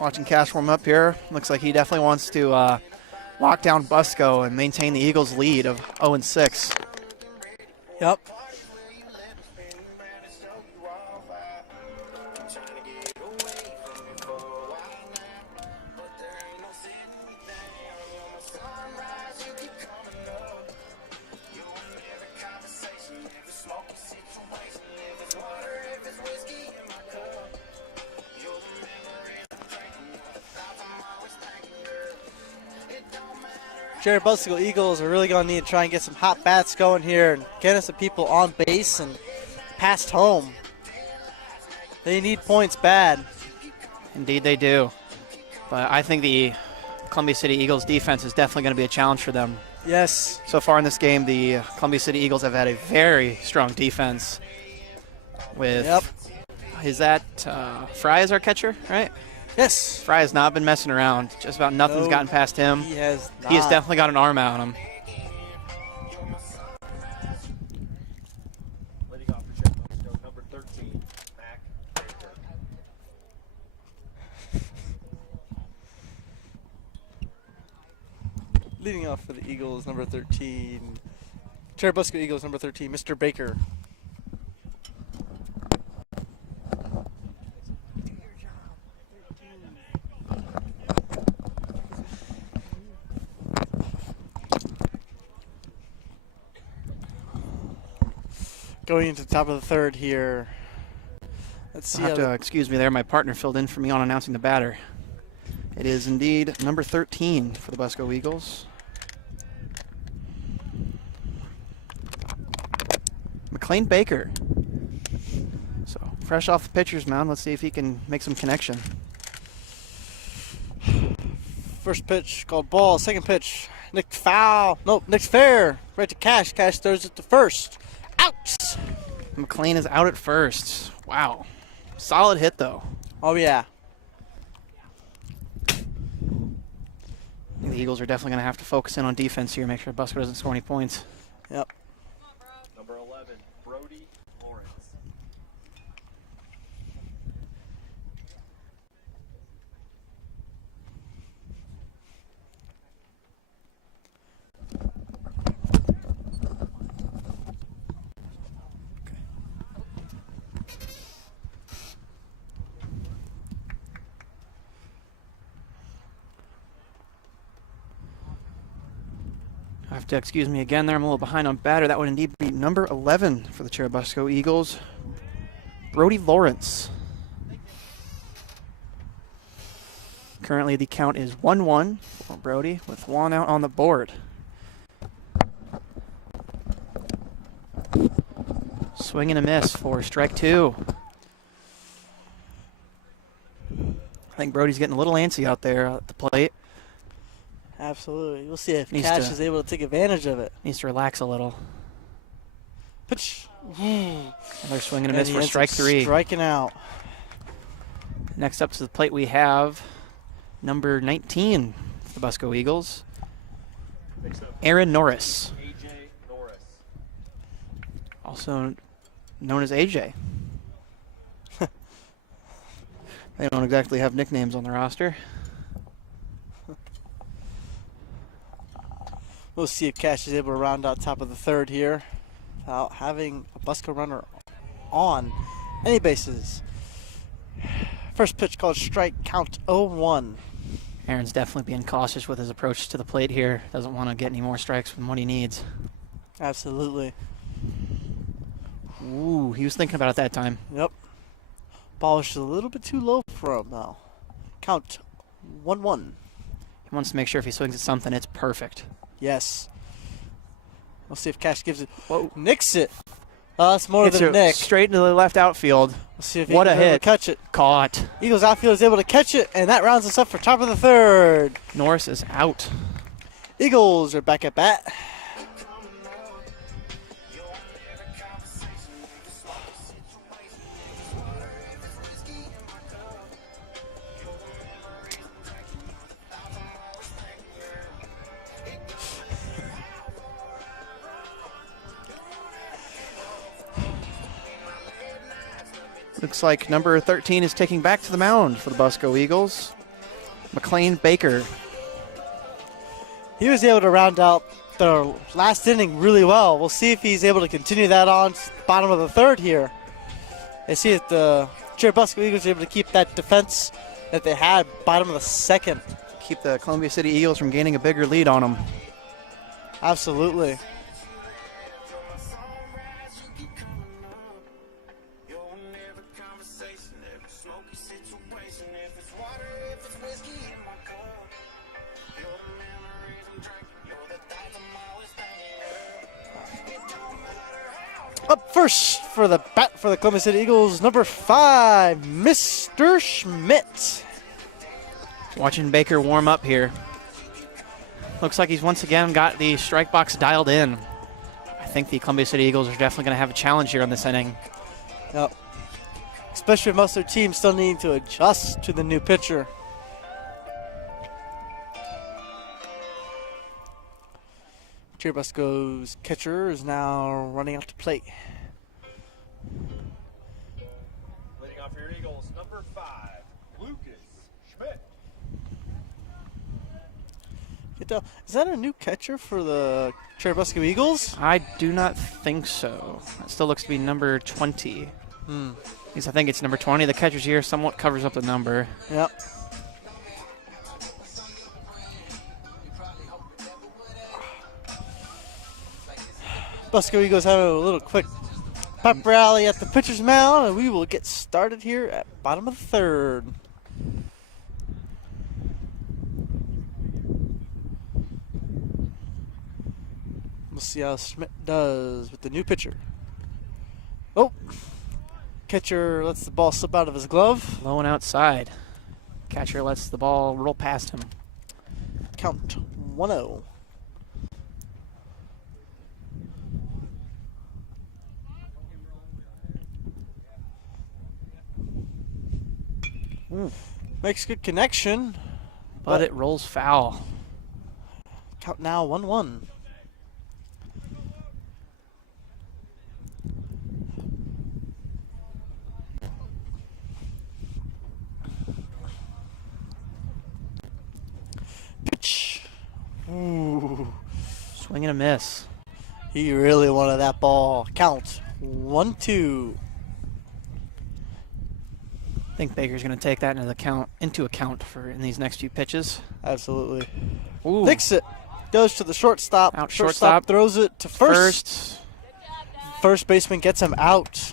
Watching Cash warm up here. Looks like he definitely wants to lock down Busco and maintain the Eagles' lead of 0-6. Yep. Churubusco Eagles are really going to need to try and get some hot bats going here and get us some people on base and past home. They need points bad. Indeed they do. But I think the Columbia City Eagles defense is definitely going to be a challenge for them. Yes. So far in this game, the Columbia City Eagles have had a very strong defense with, Yep. is that Fry is our catcher, right? Yes. Fry has not been messing around. Just about nothing's No, gotten past him. He has not. He has definitely got an arm out on him. Leading off for Churubusco, Leading off for the Eagles, number 13. Churubusco Eagles, number 13, Mr. Baker. Going into the top of the third here. Let's see. You'll have to excuse me there. My partner filled in for me on announcing the batter. It is indeed number 13 for the Busco Eagles. McLean Baker. So fresh off the pitcher's mound. Let's see if he can make some connection. First pitch called ball. Second pitch, Nick foul. Nope, Nick's fair. Right to Cash. Cash throws it to first. Out. McLean is out at first. Wow. Solid hit, though. Oh, yeah. I think the Eagles are definitely going to have to focus in on defense here, make sure Busco doesn't score any points. Yep. Number 11, Brody Lawrence. I have to excuse me again there. I'm a little behind on batter. That would indeed be number 11 for the Churubusco Eagles, Brody Lawrence. Currently the count is 1-1 for Brody with one out on the board. Swing and a miss for strike two. I think Brody's getting a little antsy out there at the plate. Absolutely. We'll see if Needs Cash to- is able to take advantage of it. Needs to relax a little. Pitch. Another swing and a And miss he for ends up strike three. Striking out. Next up to the plate we have number 19 for the Busco Eagles, Next up, Aaron Norris, AJ Norris. also known as AJ. They don't exactly have nicknames on the roster. We'll see if Cash is able to round out top of the third here without having a Busco runner on any bases. First pitch called strike, count 0-1. Aaron's definitely being cautious with his approach to the plate here. Doesn't want to get any more strikes than what he needs. Absolutely. Ooh, he was thinking about it that time. Yep. Ball was just a little bit too low for him now. Count 1-1. He wants to make sure if he swings at something, it's perfect. Yes. We'll see if Cash gives it. Whoa. Nicks it. That's more Hits than it Nick. straight into the left outfield. We'll see if he What can a able to hit. catch it. Caught. Eagles outfield is able to catch it, and that rounds us up for top of the third. Norris is out. Eagles are back at bat. Looks like number 13 is taking back to the mound for the Busco Eagles, McLean Baker. He was able to round out the last inning really well. We'll see if he's able to continue that on bottom of the third here. And see if the Churubusco Eagles are able to keep that defense that they had bottom of the second. Keep the Columbia City Eagles from gaining a bigger lead on them. Absolutely. Up first for the bat for the Columbia City Eagles, number 5, Mr. Schmidt. Watching Baker warm up here. Looks like he's once again got the strike box dialed in. I think the Columbia City Eagles are definitely going to have a challenge here on this inning. Yep. Especially with most of their teams still needing to adjust to the new pitcher. Churubusco's catcher is now running out to plate. Leading off for your Eagles, number 5, Lucas Schmidt. Is that a new catcher for the Churubusco Eagles? I do not think so. It still looks to be number 20. At least I think it's number 20. The catcher's here somewhat covers up the number. Yep. Busco Eagles have a little quick pep rally at the pitcher's mound, and we will get started here at bottom of the third. We'll see how Schmidt does with the new pitcher. Oh, catcher lets the ball slip out of his glove. Low and outside. Catcher lets the ball roll past him. Count 1-0. Makes good connection, But it rolls foul. count now 1-1. Pitch. Ooh, Swing and a miss. he really wanted that ball. Count 1-2. I think Baker's going to take that into account for in these next few pitches. Absolutely. Ooh. Nicks it. Goes to the shortstop. Out Shortstop shortstop. throws it to first. First baseman gets him out.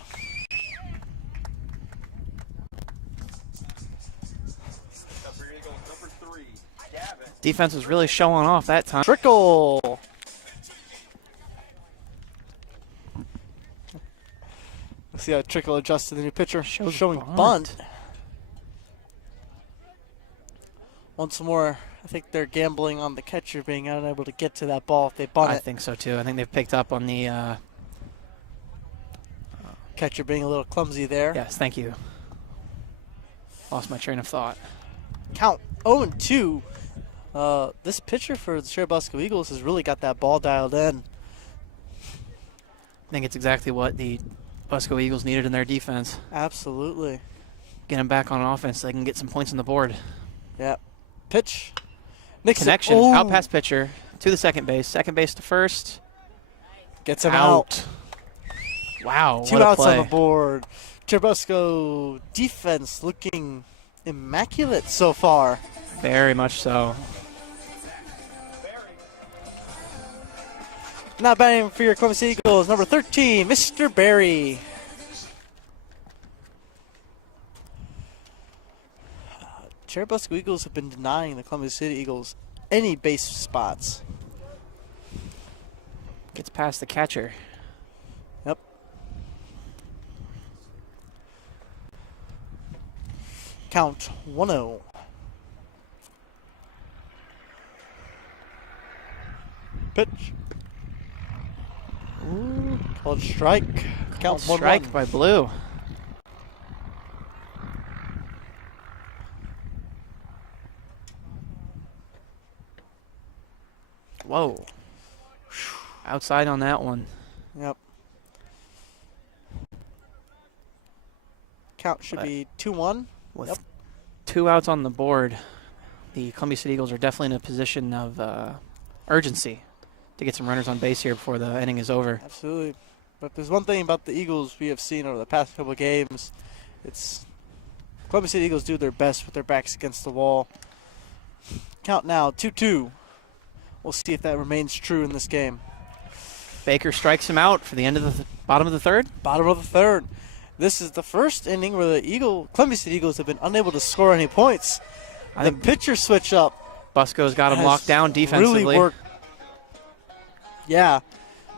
Number Eagles, number 3, Gavin. Defense was really showing off that time. Trickle. Let's see how Trickle adjusts to the new pitcher. Showing bunt. Once more, I think they're gambling on the catcher being unable to get to that ball if they bunt I it. think so too. I think they've picked up on the. Catcher being a little clumsy there. Yes, thank you. Lost my train of thought. Count 0-2. This pitcher for the Churubusco Eagles has really got that ball dialed in. I think it's exactly what the Busco Eagles needed in their defense. Absolutely. Get them back on offense so they can get some points on the board. Yep. Pitch. Nicks it. Connection. Oh. Out past pitcher to the second base. Second base to first. Gets him out. Wow. Two what a outs play. on the board. Churubusco defense looking immaculate so far. Very much so. Now batting for your Columbus Eagles, number 13, Mr. Barry. Churubusco Eagles have been denying the Columbus City Eagles any base spots. Gets past the catcher. Yep. Count 1-0. Pitch. Ooh, called strike. Count 1-1. Strike by Blue. Whoa. Outside on that one. Yep. Count should be 2-1. With Yep. 2 outs on the board, the Columbia City Eagles are definitely in a position of urgency to get some runners on base here before the inning is over. Absolutely. But there's one thing about the Eagles we have seen over the past couple of games. It's Columbia City Eagles do their best with their backs against the wall. Count now 2-2. We'll see if that remains true in this game. Baker strikes him out for the end of the bottom of the third. Bottom of the third. This is the first inning where the Columbia City Eagles have been unable to score any points. I The think pitcher switch up Busco's got him has locked down defensively. really worked. Yeah.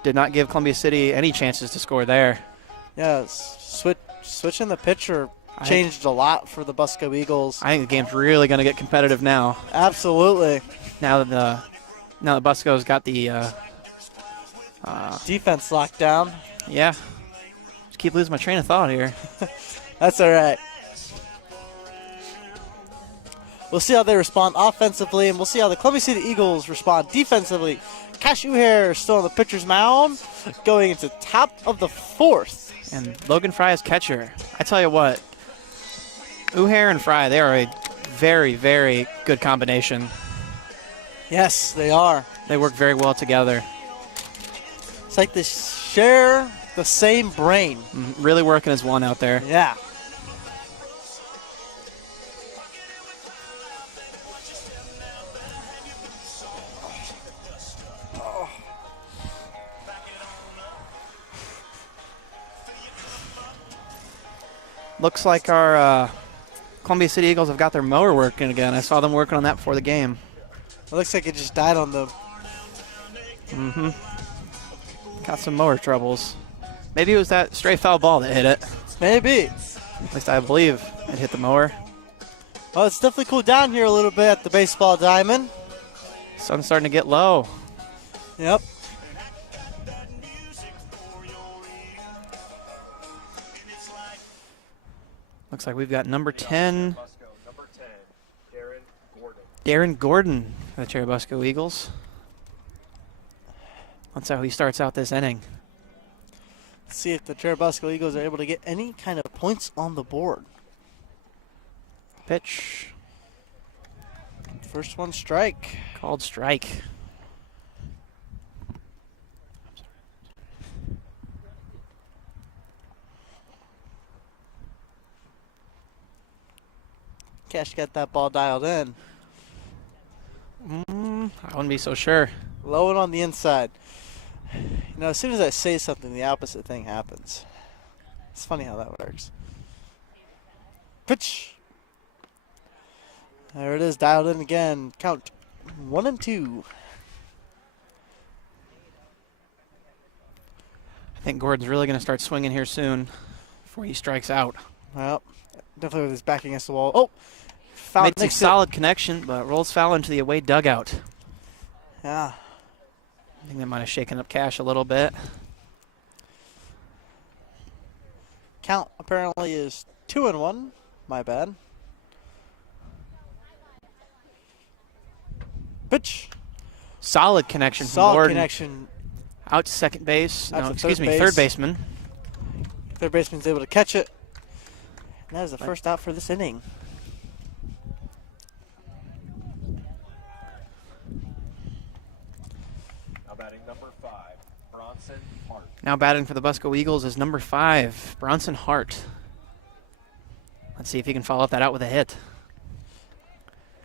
Did not give Columbia City any chances to score there. Yeah. Switching the pitcher I changed a lot for the Busco Eagles. think the game's really going to get competitive now. Absolutely. Now that Busco's got the Defense locked down. yeah. Just keep losing my train of thought here. That's all right. We'll see how they respond offensively, and we'll see how the Columbia City Eagles respond defensively. Cash Uhair still on the pitcher's mound, going into top of the fourth. And Logan Fry is catcher. I tell you what, Uhair and Fry, they are a very, very good combination. Yes, they are. They work very well together. It's like they share the same brain. Really working as one out there. Yeah. Looks like our Columbia City Eagles have got their mower working again. I saw them working on that before the game. It looks like it just died on them. Got some mower troubles. Maybe it was that stray foul ball that hit it. Maybe. At least I believe it hit the mower. Well, it's definitely cooled down here a little bit at the baseball diamond. Sun's starting to get low. Yep. Looks like we've got number 10, Number 10, Darren Gordon. Darren Gordon for the Churubusco Eagles. Let's see how he starts out this inning. Let's see if the Churubusco Eagles are able to get any kind of points on the board. Pitch. First one strike. Called strike. Cash got that ball dialed in. I wouldn't be so sure. Low and on the inside. You know, as soon as I say something, the opposite thing happens. It's funny how that works. Pitch. There it is, dialed in again. Count 1 and 2. I think Gordon's really going to start swinging here soon before he strikes out. Well, definitely with his back against the wall. Oh, foul. Made some solid connection, but rolls foul into the away dugout. Yeah. I think that might have shaken up Cash a little bit. Count apparently is 2 and 1. My bad. Pitch. Solid connection from Solid Gordon. connection. Out to second base. Out No, to excuse third me, base. third baseman. Third baseman's able to catch it. And that is the first out for this inning. Now batting number 5, Bronson Hart. Now batting for the Busco Eagles is number 5, Bronson Hart. Let's see if he can follow up that out with a hit.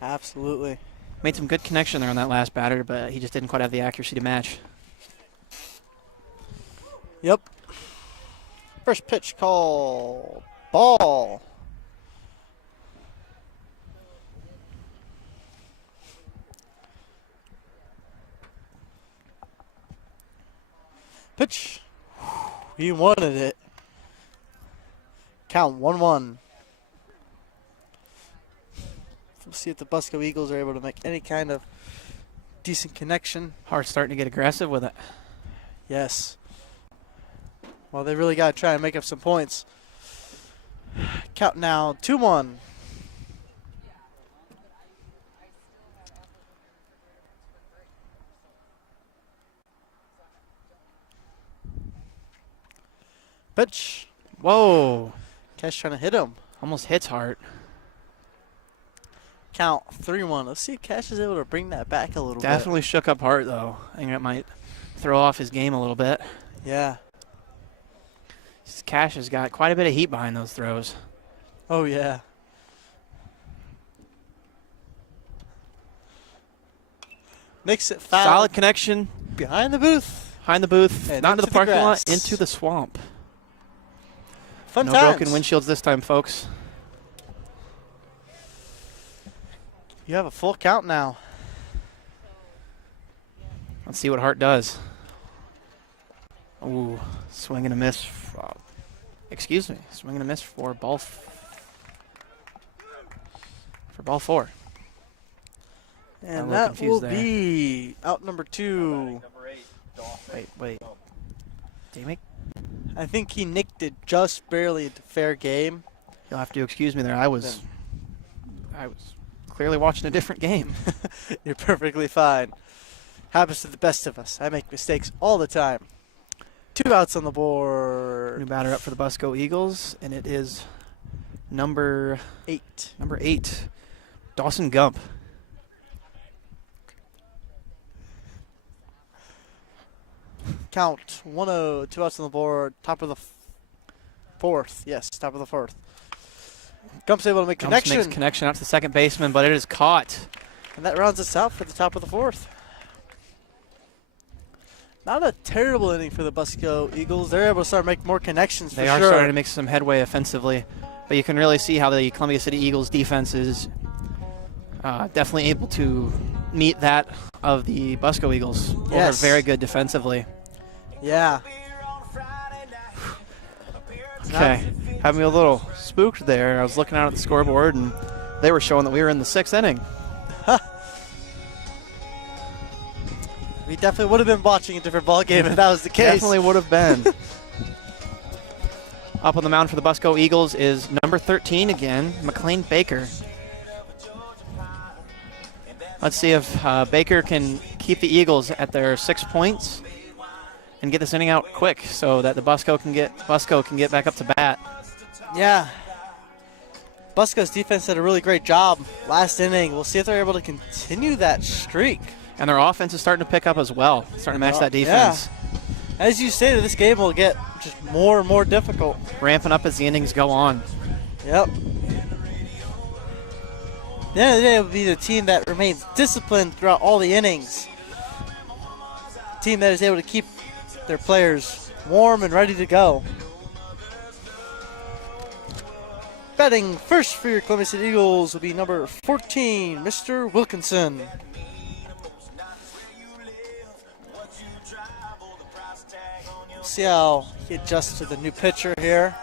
Absolutely. Made some good connection there on that last batter, but he just didn't quite have the accuracy to match. Yep. First pitch call. Ball. Pitch. He wanted it. Count 1-1. We'll see if the Busco Eagles are able to make any kind of decent connection. Hart's starting to get aggressive with it. Yes. Well, they really got to try and make up some points. Count now 2-1. Pitch. Whoa. Cash trying to hit him. Almost hits Hart. Count 3-1. Let's see if Cash is able to bring that back a little Definitely shook up Hart, though. I think that might throw off his game a little bit. bit. Yeah. Cash has got quite a bit of heat behind those throws. Oh, yeah. Makes it foul. Solid connection. Behind the booth. Behind the booth. And Not into into the parking lot, grass. into the swamp. Fun No times. broken windshields this time, folks. You have a full count now. Let's see what Hart does. Ooh, swing and a miss. Excuse me, swing and a miss for ball 4. And I'm a little that confused will there. be out number 2. Number 8, Dawson. Wait. Did he make? I think he nicked it just barely into fair game. You'll have to excuse me there. I was clearly watching a different game. You're perfectly fine. Happens to the best of us. I make mistakes all the time. 2 outs on the board. New batter up for the Busco Eagles, and it is number 8. Number 8, Dawson Gump. Count 1-0, 2 outs on the board. Top of the fourth. Yes, top of the fourth. Gump's able to make Gumps connection. makes connection out to the second baseman, but it is caught. And that rounds us out for the top of the fourth. Not a terrible inning for the Busco Eagles. They're able to start making more connections for They sure. are starting to make some headway offensively, but you can really see how the Columbia City Eagles defense is definitely able to meet that of the Busco Eagles. Both Yes. are very good defensively. Yeah. Okay, had me a little spooked there. I was looking out at the scoreboard, and they were showing that we were in the 6th inning. We definitely would have been watching a different ball game if that was the case. Definitely would have been. Up on the mound for the Busco Eagles is number 13 again, McLean Baker. Let's see if Baker can keep the Eagles at their 6 points and get this inning out quick so that the Busco can get back up to bat. Yeah. Busco's defense did a really great job last inning. We'll see if they're able to continue that streak. And their offense is starting to pick up as well, starting to match that defense. Yeah. As you stated, this game will get just more and more difficult. Ramping up as the innings go on. Yep. At the end of the day, it will be the team that remains disciplined throughout all the innings. The team that is able to keep their players warm and ready to go. Batting first for your Columbia City Eagles will be number 14, Mr. Wilkinson. See how he adjusts to the new pitcher here.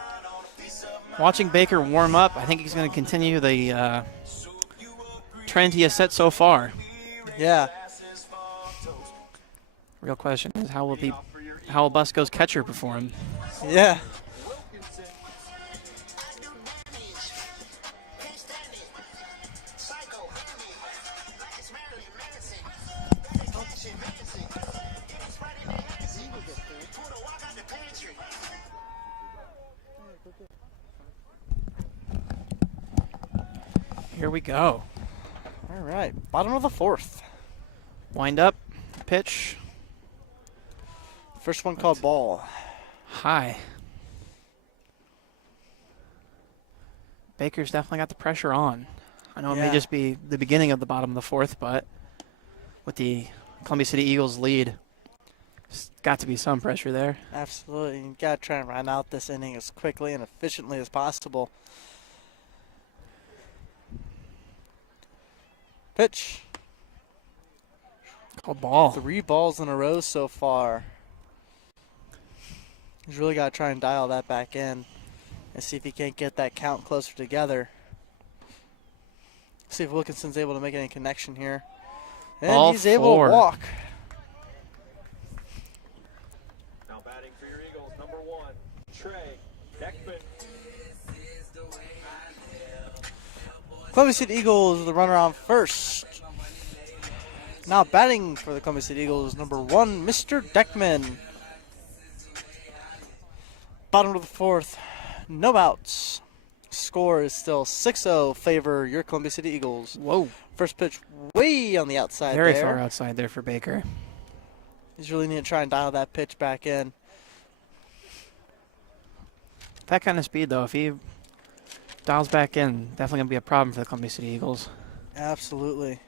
Watching Baker warm up, I think he's going to continue the trend he has set so far. Yeah. Real question is how will Busco's catcher perform? Yeah. Here we go. All right. Bottom of the fourth. Wind up, pitch, First one called ball. high. Baker's definitely got the pressure on. I know it may Yeah. just be the beginning of the bottom of the fourth, but with the Columbia City Eagles lead, there's got to be some pressure there. Absolutely. You got to try and run out this inning as quickly and efficiently as possible. Pitch. Called ball. 3 balls in a row so far. He's really got to try and dial that back in and see if he can't get that count closer together. See if Wilkinson's able to make any connection here. And Ball he's able 4. to walk. Now batting for your Eagles, number 1, Trey Deckman. Columbia City Eagles, the runner on first. Now batting for the Columbia City Eagles, number 1, Mr. Deckman. Bottom of the fourth, no outs. Score is still 6-0, favor your Columbia City Eagles. Whoa. First pitch way on the outside Very there. far outside there for Baker. He's really need to try and dial that pitch back in. That kind of speed, though, if he dials back in, definitely going to be a problem for the Columbia City Eagles. Absolutely.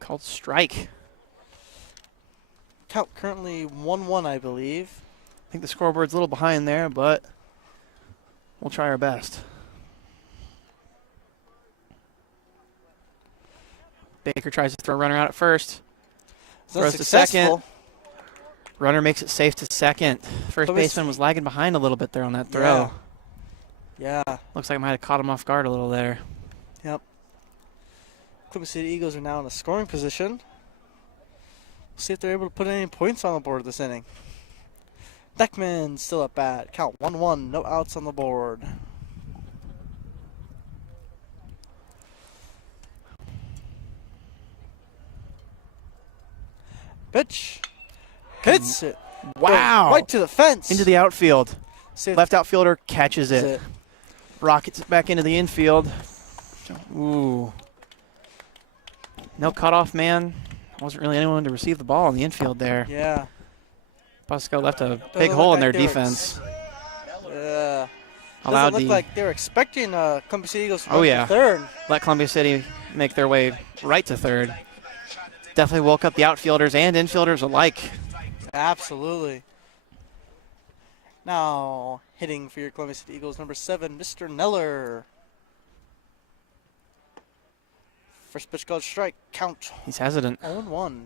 Called strike. Count currently 1-1, I believe. I think the scoreboard's a little behind there, but we'll try our best. Baker tries to throw a runner out at first. It's not Throws to successful. second. Runner makes it safe to second. First Columbia baseman was lagging behind a little bit there on that throw. Yeah. Looks like I might have caught him off guard a little there. Yep. Columbia City Eagles are now in a scoring position. See if they're able to put any points on the board this inning. Deckman still at bat. Count 1-1. No outs on the board. Pitch. Hits it. Wow. Goes right to the fence. Into the outfield. See if Left outfielder catches that's it. Rockets it back into the infield. Ooh. No cutoff man. Wasn't really anyone to receive the ball in the infield there. Yeah. Busco left a Doesn't big look hole in like their they were defense. Yeah. Allowed Doesn't look the like they were expecting Columbia City Eagles to Oh, run yeah. to third. let Columbia City make their way right to third. Definitely woke up the outfielders and infielders alike. Absolutely. Now, hitting for your Columbia City Eagles, number 7, Mr. Neller. First pitch called strike, count He's hesitant. 0-1.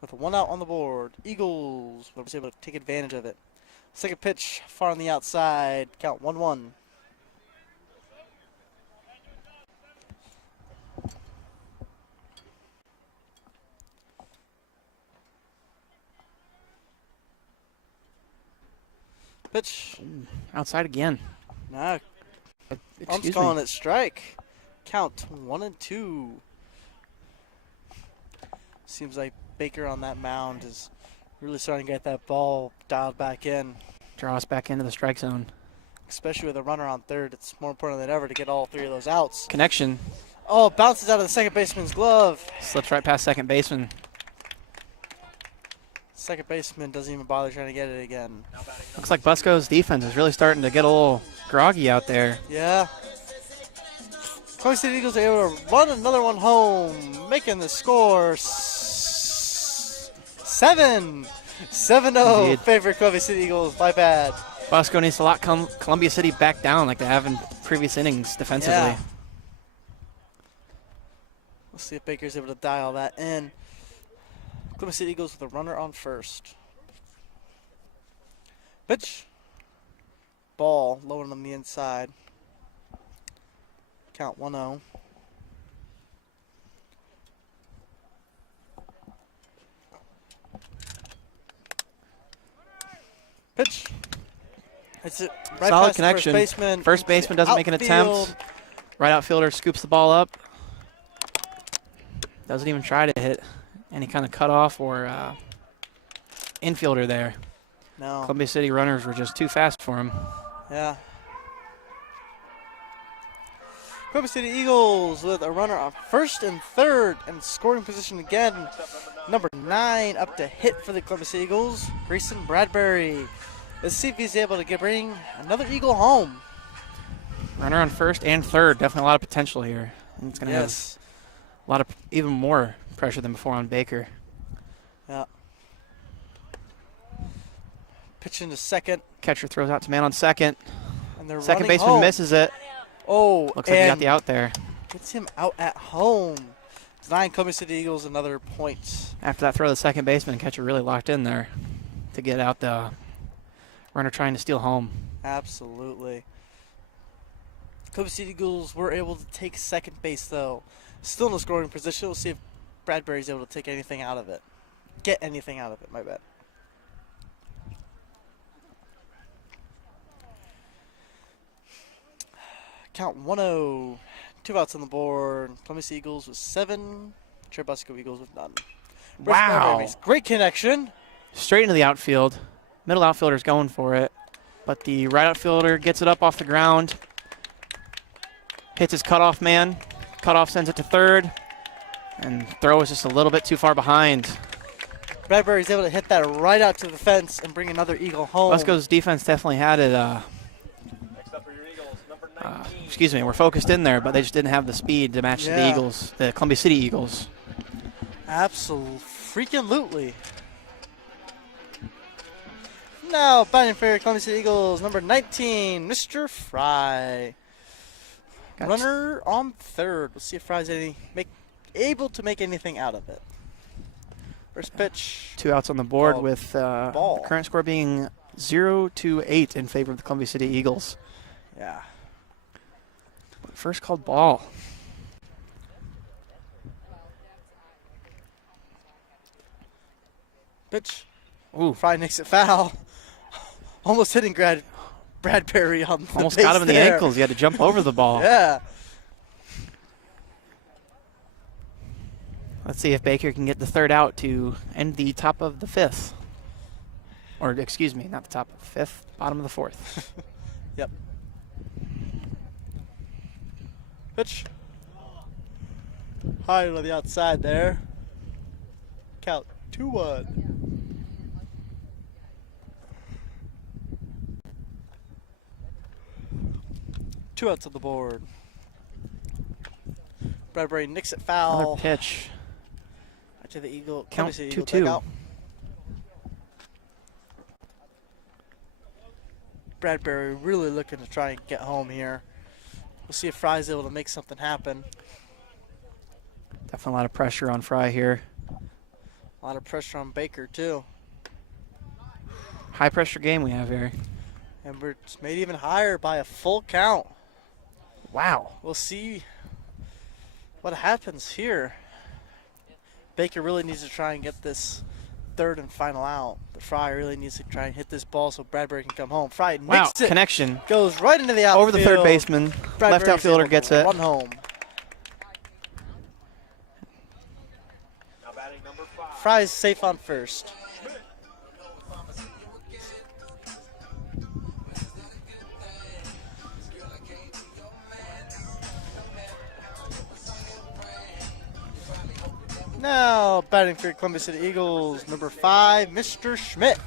With one out on the board, Eagles was able to take advantage of it. Second pitch, far on the outside, count 1-1. Pitch. Outside again. Nah, I'm Excuse calling me. it strike. Count 1-2. Seems like Baker on that mound is really starting to get that ball dialed back in. Draw us back into the strike zone. Especially with a runner on third, it's more important than ever to get all 3 of those outs. Connection. Oh, bounces out of the second baseman's glove. Slips right past second baseman. Second baseman doesn't even bother trying to get it again. Looks like Busco's defense is really starting to get a little groggy out there. Yeah. Columbia City Eagles are able to run another one home, making the score 7-0. Indeed. Favorite Columbia City Eagles. My bad. Busco needs to lock Columbia City back down like they have in previous innings defensively. Yeah. We'll see if Baker's able to dial that in. Columbia City Eagles with a runner on first. Pitch. Ball low on the inside. Count 1-0. Pitch. It's it right Solid past the connection. First baseman. First baseman doesn't make an Outfield. attempt. Right outfielder scoops the ball up. Doesn't even try to hit any kind of cutoff or infielder there. No. Columbia City runners were just too fast for him. Yeah. Columbia City Eagles with a runner on first and third and scoring position again. Number 9 up to hit for the Columbia City Eagles, Grayson Bradbury. Let's see if he's able to bring another Eagle home. Runner on first and third. Definitely a lot of potential here. And it's going to have a lot of even more pressure than before on Baker. Yeah. Pitch into second. Catcher throws out to man on second. And they're Second running baseman home. misses it. Oh, Looks like he got the out there. Gets him out at home. Denying Columbia City Eagles another point. After that throw, the second baseman catcher really locked in there to get out the runner trying to steal home. Absolutely. Columbia City Eagles were able to take second base, though. Still in the scoring position. We'll see if Bradbury's able to take anything out of it. Get anything out of it, my bad. Count 1-0. 2 outs on the board. Columbia City Eagles with 7. Churubusco Eagles with none. Wow. Great connection. Straight into the outfield. Middle outfielder's going for it. But the right outfielder gets it up off the ground. Hits his cutoff man. Cutoff sends it to third. And throw is just a little bit too far behind. Bradbury's able to hit that right out to the fence and bring another Eagle home. Busco's defense definitely had it. Next up for your Eagles, number 19. Excuse me, we're focused in there, but they just didn't have the speed to match the Eagles, the Columbia City Eagles. Absolutely. Now, batting for Columbia City Eagles, number 19, Mr. Fry. Runner on third. Let's see if Fry's able to make anything out of it. First pitch. 2 outs on the board Ball. with the current score being 0-8 in favor of the Columbia City Eagles. Yeah. First called ball. Pitch. Ooh. Fry makes it foul. Almost hitting Bradbury on the Almost base got him in the there. ankles. He had to jump over the ball. Yeah. Let's see if Baker can get the third out to end the top of the fifth. Or, excuse me, not the top of the fifth, bottom of the fourth. Yep. Pitch. High on the outside there. Count 2-1. Two outs on the board. Bradbury nicks it foul. Another pitch. To the Eagle. Count Obviously, Eagle 2-2. dugout. Bradbury really looking to try and get home here. We'll see if Fry's able to make something happen. Definitely a lot of pressure on Fry here. A lot of pressure on Baker, too. High pressure game we have here. And we're made even higher by a full count. Wow. We'll see what happens here. Baker really needs to try and get this third and final out. But Fry really needs to try and hit this ball so Bradbury can come home. Fry Wow, nicks it. connection. Goes right into the outfield. Over the third baseman. Left Bradbury's outfielder able to gets it. Run home. Now batting number 5. Fry's safe on first. Now batting for Columbus City Eagles, number 5, Mr. Schmidt.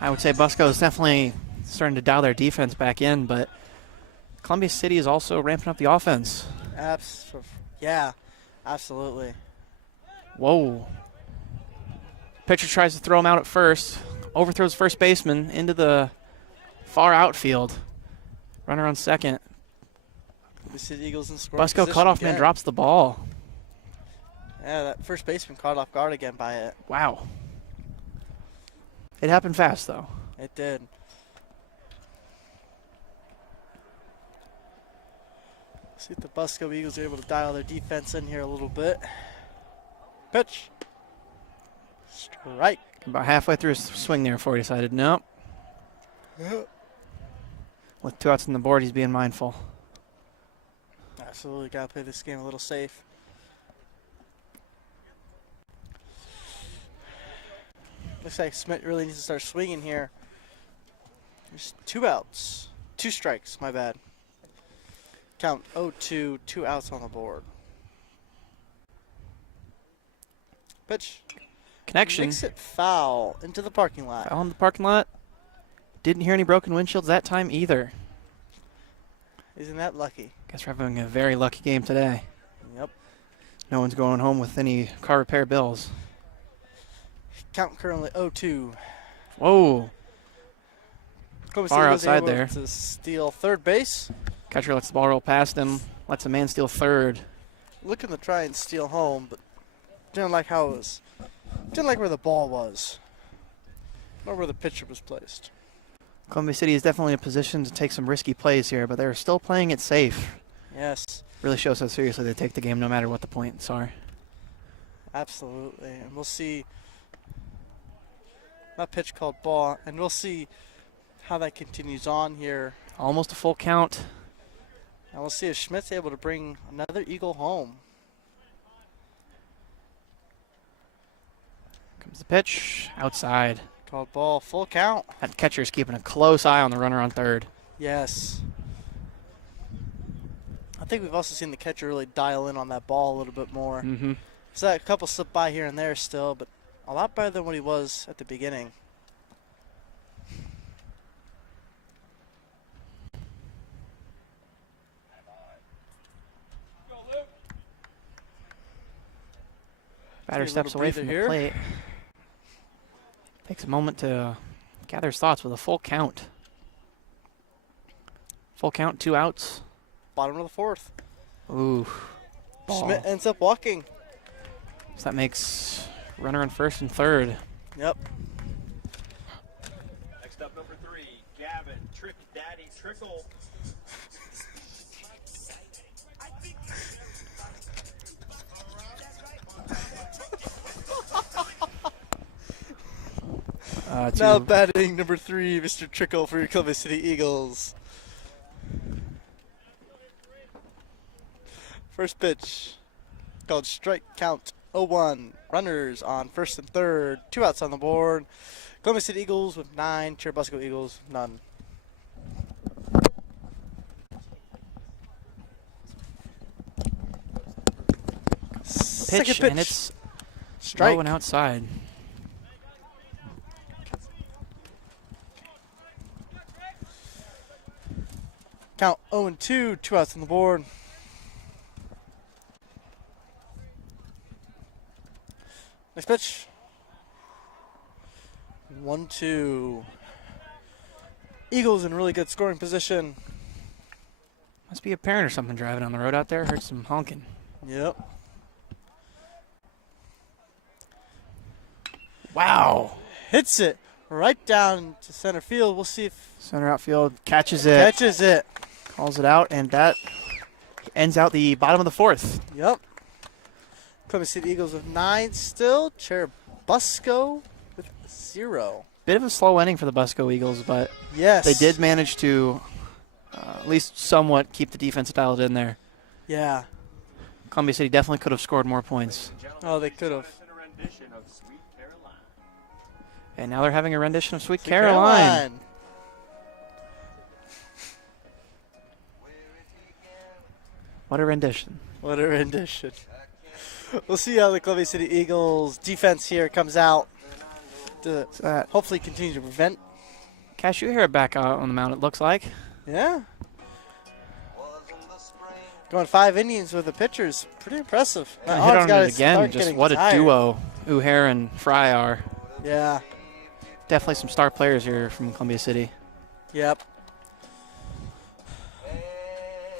I would say Busco is definitely starting to dial their defense back in, but Columbia City is also ramping up the offense. Yeah, absolutely. Whoa. Pitcher tries to throw him out at first. Overthrows first baseman into the far outfield. Runner on second. The City Eagles in scoring Busco position cutoff man again. drops the ball. Yeah, that first baseman caught off guard again by it. Wow. It happened fast, though. It did. See if the Busco Eagles are able to dial their defense in here a little bit. Pitch. Strike. About halfway through his swing there before he decided, nope. With 2 outs on the board, he's being mindful. Absolutely got to play this game a little safe. Looks like Smith really needs to start swinging here. There's 2 outs. 2 strikes, my bad. Count 0-2, 2 outs on the board. Pitch. Connection. Makes it foul into the parking lot. Foul in the parking lot. Didn't hear any broken windshields that time either. Isn't that lucky? Guess we're having a very lucky game today. Yep. No one's going home with any car repair bills. Count currently 0-2. Whoa. Columbus Far Eagles outside able there. to steal third base. Catcher lets the ball roll past him. Lets a man steal third. Looking to try and steal home, but didn't like how it was. Didn't like where the ball was. Nor where the pitcher was placed. Columbia City is definitely in a position to take some risky plays here, but they're still playing it safe. Yes, Really shows how seriously they take the game no matter what the points are. absolutely. And we'll see. That pitch called ball, and we'll see how that continues on here. Almost a full count. And we'll see if Schmidt's able to bring another Eagle home. Comes the pitch. Outside. Called ball, full count. That catcher's keeping a close eye on the runner on third. Yes. I think we've also seen the catcher really dial in on that ball a little bit more. Mm-hmm. So a couple slip by here and there still, but a lot better than what he was at the beginning. Batter Take a steps little away breather from the here. plate. Takes a moment to gather his thoughts with a full count. Full count, 2 outs. Bottom of the fourth. Ooh. Ball. Schmidt ends up walking. So that makes runner on first and third. Yep. Next up, number 3, Gavin Trick Daddy Trickle. Now batting number 3, Mr. Trickle for your Columbus City Eagles. First pitch called strike, count 0-1. Runners on first and third, 2 outs on the board. Columbus City Eagles with 9, Churubusco Eagles none. Second pitch, pitch. and it's Strike. low and outside. Count 0-2, 2 outs on the board. Next pitch. 1-2. Eagles in really good scoring position. Must be a parent or something driving on the road out there. Heard some honking. Yep. Wow. Hits it right down to center field. We'll see if Center outfield catches it. catches it. Calls it out, and that ends out the bottom of the fourth. Yep. Columbia City Eagles with 9 still. Churubusco with 0. Bit of a slow ending for the Busco Eagles, but Yes. they did manage to at least somewhat keep the defense dialed in there. Yeah. Columbia City definitely could have scored more points. Oh, they could have. And now they're having a rendition of Sweet Caroline. What a rendition. What a rendition. We'll see how the Columbia City Eagles defense here comes out to hopefully continue to prevent. Cash, you hear it back out on the mound, it looks like. Yeah. Going 5 innings with the pitchers. Pretty impressive. Hit on it again. Just what a duo Uhair and Fry are. Yeah. Definitely some star players here from Columbia City. Yep.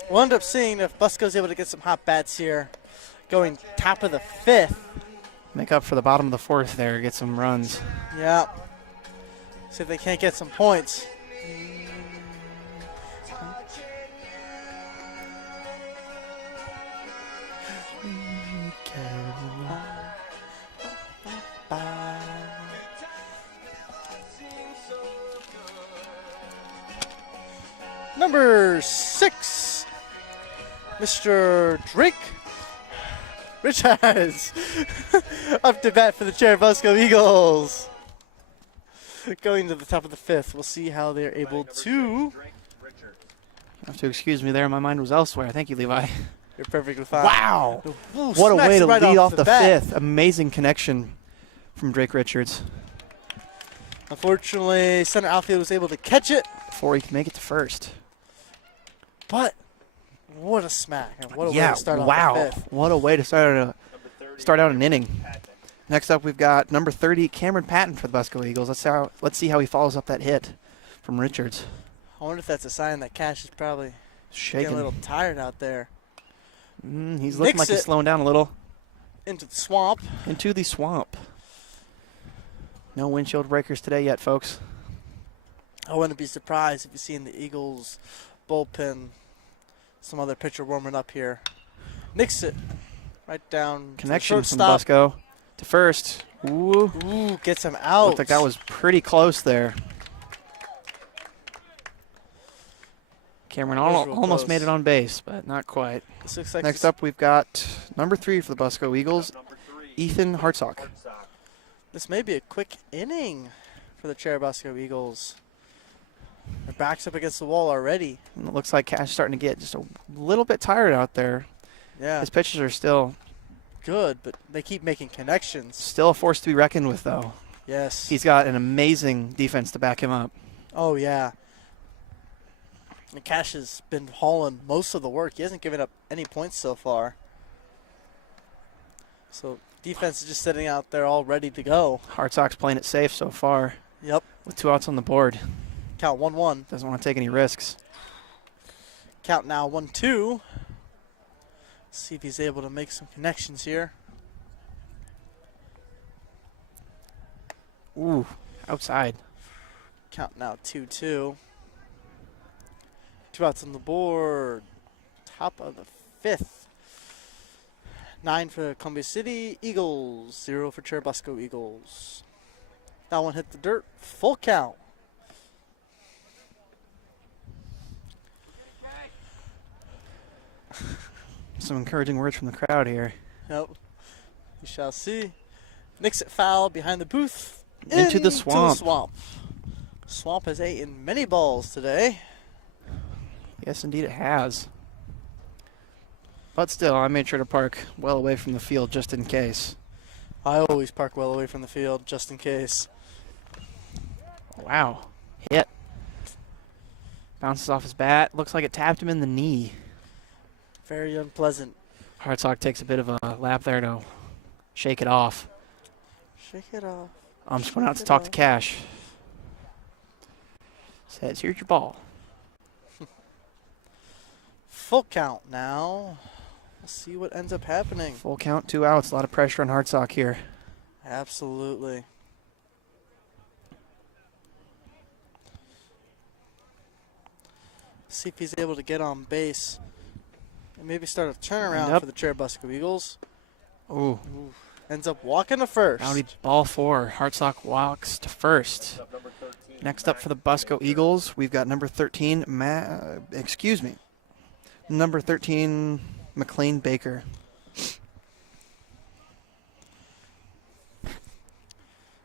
We'll end up seeing if Busco's able to get some hot bats here. Going top of the 5th. Make up for the bottom of the 4th there, get some runs. Yeah. See if they can't get some points. Number 6, Mr. Drake Richards, up to bat for the Churubusco Eagles. Going to the top of the 5th, we'll see how they're able to. You have to excuse me there, my mind was elsewhere. Thank you, Levi. You're perfectly fine. Wow. Ooh, what a way to right lead off the bat. 5th. Amazing connection from Drake Richards. Unfortunately, center outfield was able to catch it. Before he could make it to first. But what a smack. And what a way to start off the 5th. What a way to start out an inning. Next up, we've got number 30, Cameron Patton for the Busco Eagles. Let's see how he follows up that hit from Richards. I wonder if that's a sign that Cash is probably Shaking. getting a little tired out there. He's looking like he's slowing down a little. Into the swamp. Into the swamp. No windshield breakers today yet, folks. I wouldn't be surprised if you see in the Eagles bullpen some other pitcher warming up here. Nicks it right down. Connection to from the shortstop. Busco to first. Ooh. Ooh, gets him out. Looked like that was pretty close there. Cameron almost made it on base, but not quite. Like next up, we've got number 3 for the Busco Eagles, Ethan Hartsock. This may be a quick inning for the Churubusco Eagles. Their back's up against the wall already. And it looks like Cash is starting to get just a little bit tired out there. Yeah. His pitches are still good, but they keep making connections. Still a force to be reckoned with, though. Yes. He's got an amazing defense to back him up. Oh, yeah. And Cash has been hauling most of the work. He hasn't given up any points so far. So defense is just sitting out there all ready to go. Hartsock's playing it safe so far. Yep. With 2 outs on the board. Count 1-1. Doesn't want to take any risks. Count now 1-2. See if he's able to make some connections here. Ooh, outside. Count now 2-2. 2 outs on the board. Top of the 5th. 9 for Columbia City Eagles. 0 for Churubusco Eagles. That one hit the dirt. Full count. Some encouraging words from the crowd here. Yep. We shall see. Nicks it foul behind the booth. Into the swamp. Swamp has eaten many balls today. Yes, indeed it has. But still, I made sure to park well away from the field just in case. I always park well away from the field just in case. Wow. Hit. Bounces off his bat. Looks like it tapped him in the knee. Very unpleasant. Hartsock takes a bit of a lap there to shake it off. Shake it off. I'm just going out to talk to Cash. Says, here's your ball. Full count now. We'll see what ends up happening. Full count, 2 outs. A lot of pressure on Hartsock here. Absolutely. See if he's able to get on base and maybe start a turnaround for the Churubusco Eagles. Ooh. Ends up walking to first. Rowdy ball 4. Hartsock walks to first. Next up for the Busco Eagles, we've got number 13, number 13, McLean Baker.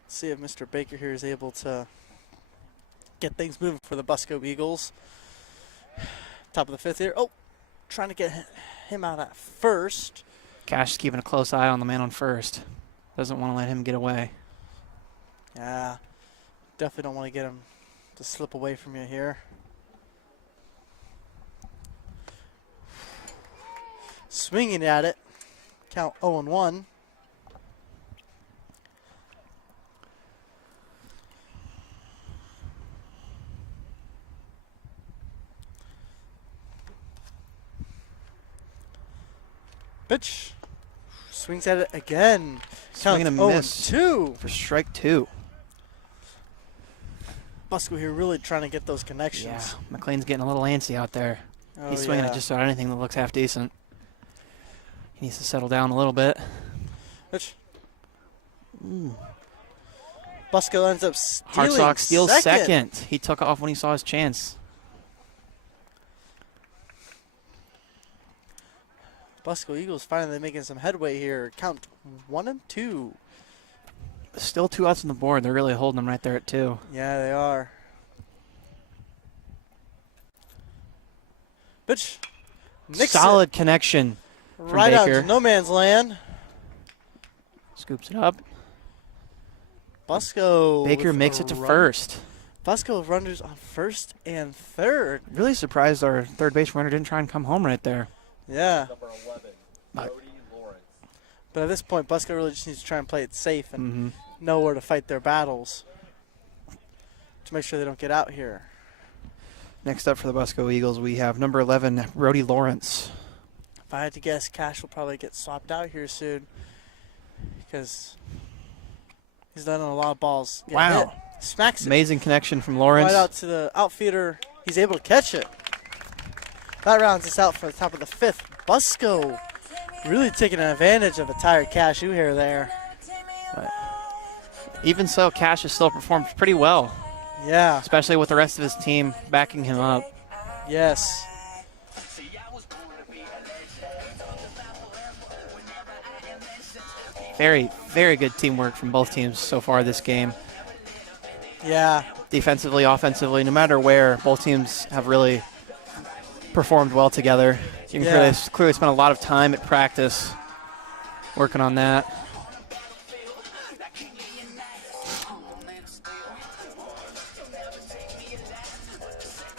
See if Mr. Baker here is able to get things moving for the Busco Eagles. Top of the 5th here. Oh, trying to get him out at first. Cash is keeping a close eye on the man on first. Doesn't want to let him get away. Yeah, definitely don't want to get him to slip away from you here. Swinging at it. Count 0-1. Pitch. Swings at it again. Swing and a miss 0-2 for strike 2. Busco here really trying to get those connections. Yeah, McLean's getting a little antsy out there. Oh, He's swinging at just about anything that looks half decent. He needs to settle down a little bit. Pitch. Busco ends up stealing Hartsock steals second. He took off when he saw his chance. Busco Eagles finally making some headway here. Count 1-2. Still 2 outs on the board. They're really holding them right there at 2. Yeah, they are. Pitch. Solid connection from right out Baker. to no man's land. Scoops it up. Busco. Baker makes it to first. Busco with runners on first and third. Really surprised our third base runner didn't try and come home right there. Yeah. Number 11, Brody Lawrence. But at this point, Busco really just needs to try and play it safe and know where to fight their battles to make sure they don't get out here. Next up for the Busco Eagles, we have number 11, Brody Lawrence. If I had to guess, Cash will probably get swapped out here soon because he's done a lot of balls. Wow. Hit. Smacks it. Amazing connection from Lawrence. Right out to the outfielder. He's able to catch it. That rounds us out for the top of the 5th. Busco really taking advantage of a tired Cashew here there. Even so, Cash has still performed pretty well. Yeah. Especially with the rest of his team backing him up. Yes. Very, very good teamwork from both teams so far this game. Yeah. Defensively, offensively, no matter where, both teams have really performed well together. You can clearly spend a lot of time at practice working on that.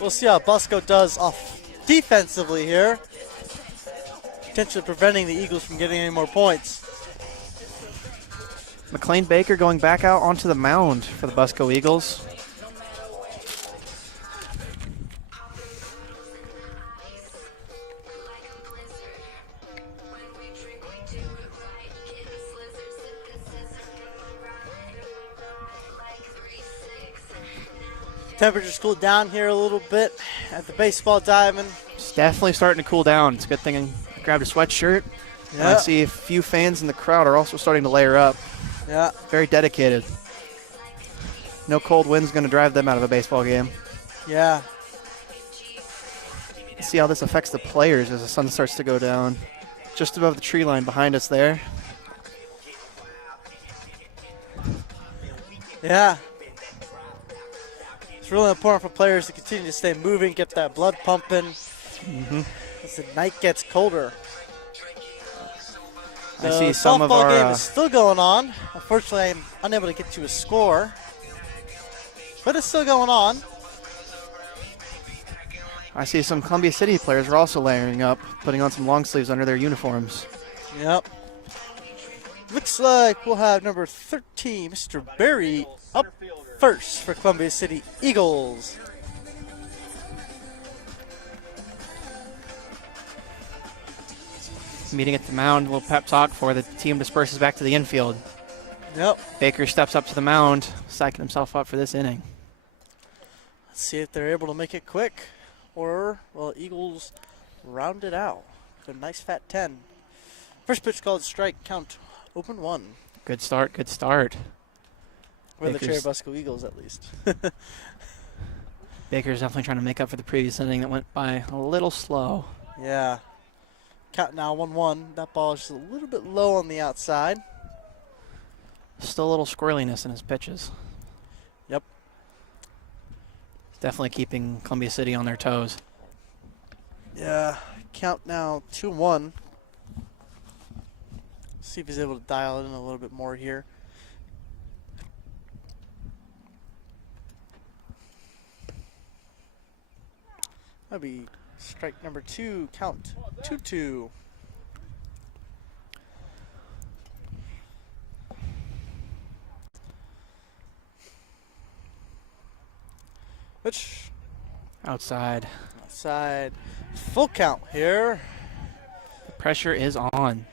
We'll see how Busco does off defensively here. Potentially preventing the Eagles from getting any more points. McLean Baker going back out onto the mound for the Busco Eagles. Temperature's cooled down here a little bit at the baseball diamond. It's definitely starting to cool down. It's a good thing I grabbed a sweatshirt. And I see a few fans in the crowd are also starting to layer up. Yeah. Very dedicated. No cold wind's going to drive them out of a baseball game. Yeah. Let's see how this affects the players as the sun starts to go down. Just above the tree line behind us there. Yeah. It's really important for players to continue to stay moving, get that blood pumping as the night gets colder. The I see some of softball game our is still going on. Unfortunately, I'm unable to get to a score, but it's still going on. I see some Columbia City players are also layering up, putting on some long sleeves under their uniforms. Yep. Looks like we'll have number 13, Mr. Berry, up first for Columbia City Eagles. Meeting at the mound, a little pep talk before the team disperses back to the infield. Yep. Baker steps up to the mound, psyching himself up for this inning. Let's see if they're able to make it quick, or will Eagles round it out with a nice fat 10. First pitch called strike, count open 1. Good start, good start. For the Baker's- Churubusco Eagles, at least. Baker's definitely trying to make up for the previous inning that went by a little slow. Yeah. Count now 1-1. That ball is just a little bit low on the outside. Still a little squirreliness in his pitches. Yep. Definitely keeping Columbia City on their toes. Yeah. Count now 2-1. See if he's able to dial it in a little bit more here. That'll be strike number 2. Count 2-2. Which Outside. outside full count here. The pressure is on.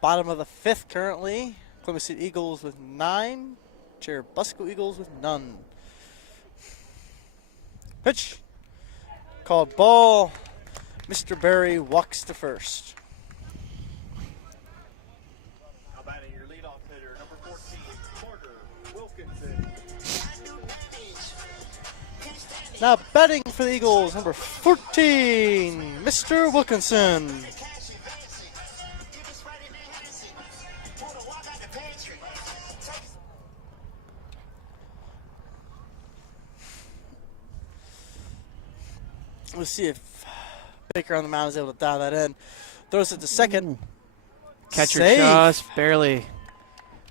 Bottom of the 5th currently. Columbia City Eagles with 9. Churubusco Eagles with none. Pitch. Called ball. Mr. Berry walks to first. Now batting your leadoff hitter, number 14, Porter Wilkinson. Now batting for the Eagles, number 14, Mr. Wilkinson. We'll see if Baker on the mound is able to dial that in. Throws it to second. Catcher Save. just barely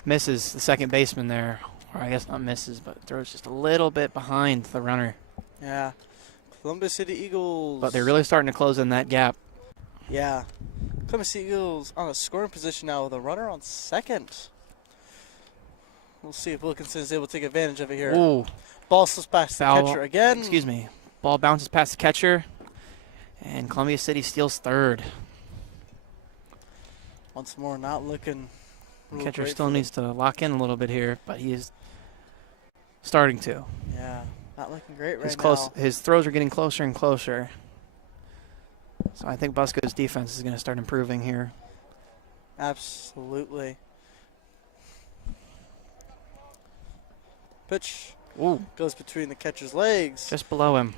misses the second baseman there. Or I guess not misses, but throws just a little bit behind the runner. Yeah. Columbia City Eagles. But they're really starting to close in that gap. Yeah. Columbia City Eagles on a scoring position now with a runner on second. We'll see if Wilkinson is able to take advantage of it here. Ooh, Ball slips past the foul. catcher again. Excuse me. Ball bounces past the catcher, and Columbia City steals third. Once more, not looking. real Catcher great still for needs to lock in a little bit here, but he is starting to. them. Yeah, not looking great His right now. His throws are getting closer and closer. So I think Busco's defense is going to start improving here. Absolutely. Pitch Ooh, goes between the catcher's legs. just below him.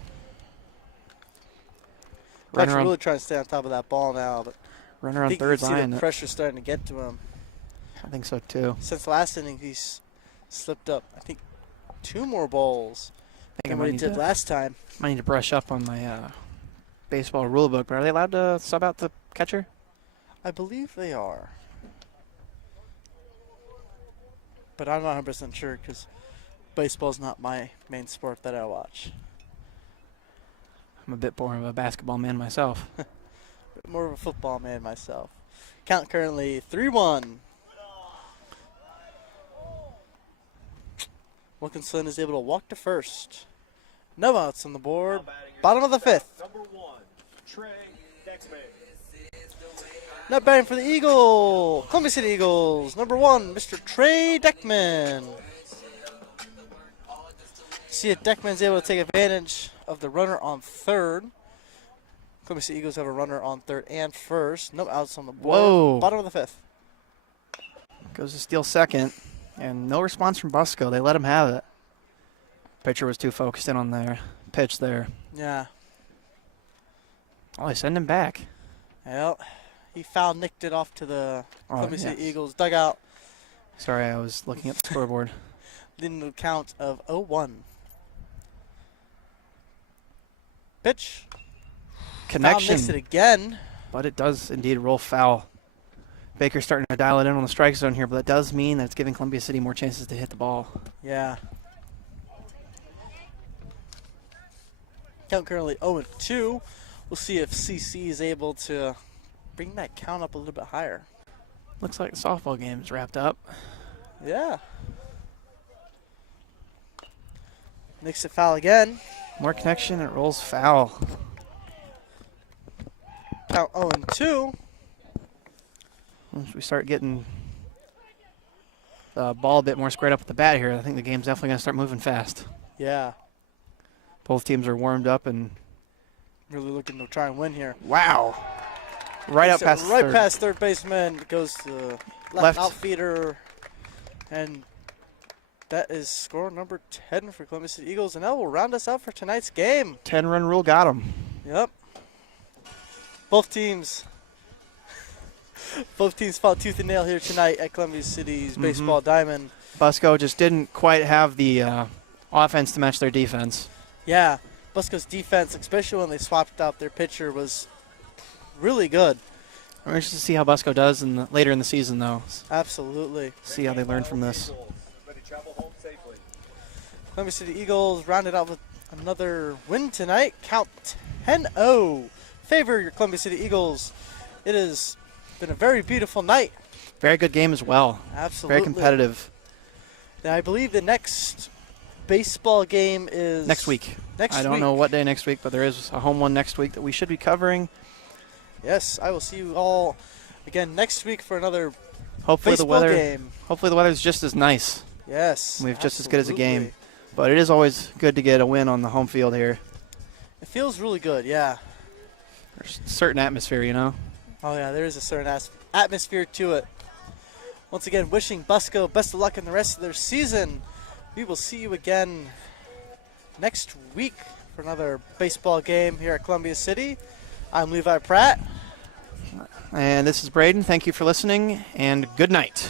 Catcher Runner on, really trying to stay on top of that ball now, but runner I on think you third can see line. the pressure starting to get to him. I think so too. Since last inning, he's slipped up, I think, 2 more balls I than what he did last time. might need to brush up on my baseball rule book. But are they allowed to sub out the catcher? I believe they are. But I'm not 100% sure because baseball's not my main sport that I watch. I'm a bit more of a basketball man myself. More of a football man myself. Count currently 3-1. Wilkinson is able to walk to first. No outs on the board. Now batting your Bottom of the 5th. number 1, Trey Dexman. Now batting for the Eagle. Columbia City Eagles. Number 1, Mr. Trey Deckman. See if Deckman's able to take advantage of the runner on third. Columbia City Eagles have a runner on third and first. No outs on the board. Whoa. Bottom of the 5th. Goes to steal second, and no response from Busco. They let him have it. Pitcher was too focused in on their pitch there. Yeah. Oh, they send him back. Well, he foul nicked it off to the Oh, Columbia City yes. Eagles dugout. Sorry, I was looking at the scoreboard. Leading the count of 0-1. Pitch. Foul Connection, nicks it again. but it does indeed roll foul. Baker's starting to dial it in on the strike zone here, but that does mean that it's giving Columbia City more chances to hit the ball. Yeah. Count currently 0-2. We'll see if CC is able to bring that count up a little bit higher. Looks like the softball game is wrapped up. Yeah. Makes it foul again. More connection, it rolls foul. Count 0-2. Once we start getting the ball a bit more squared up at the bat here, I think the game's definitely going to start moving fast. Yeah. Both teams are warmed up and Really looking to try and win here. wow. Right up past third. Past third baseman. Goes to left outfielder. And that is score number 10 for Columbia City Eagles. And that will round us out for tonight's game. 10-run rule got him. Yep. Both teams fought tooth and nail here tonight at Columbia City's baseball diamond. Busco just didn't quite have the offense to match their defense. Yeah. Busco's defense, especially when they swapped out their pitcher, was really good. I'm interested to see how Busco does later in the season, though. Absolutely. See how they learn from this. Columbia City Eagles rounded out with another win tonight. Count 10-0. Favor your Columbia City Eagles. It has been a very beautiful night. Very good game as well. Absolutely. Very competitive. Now, I believe the next baseball game is next week. I don't know what day next week, but there is a home one next week that we should be covering. Yes, I will see you all again next week for another hopefully baseball game. Hopefully the weather's just as nice. Yes. We have just as good as a game. But it is always good to get a win on the home field here. It feels really good, yeah. There's a certain atmosphere, you know. Oh, yeah, there is a certain atmosphere to it. Once again, wishing Busco best of luck in the rest of their season. We will see you again next week for another baseball game here at Columbia City. I'm Levi Pratt. And this is Braden. Thank you for listening, and good night.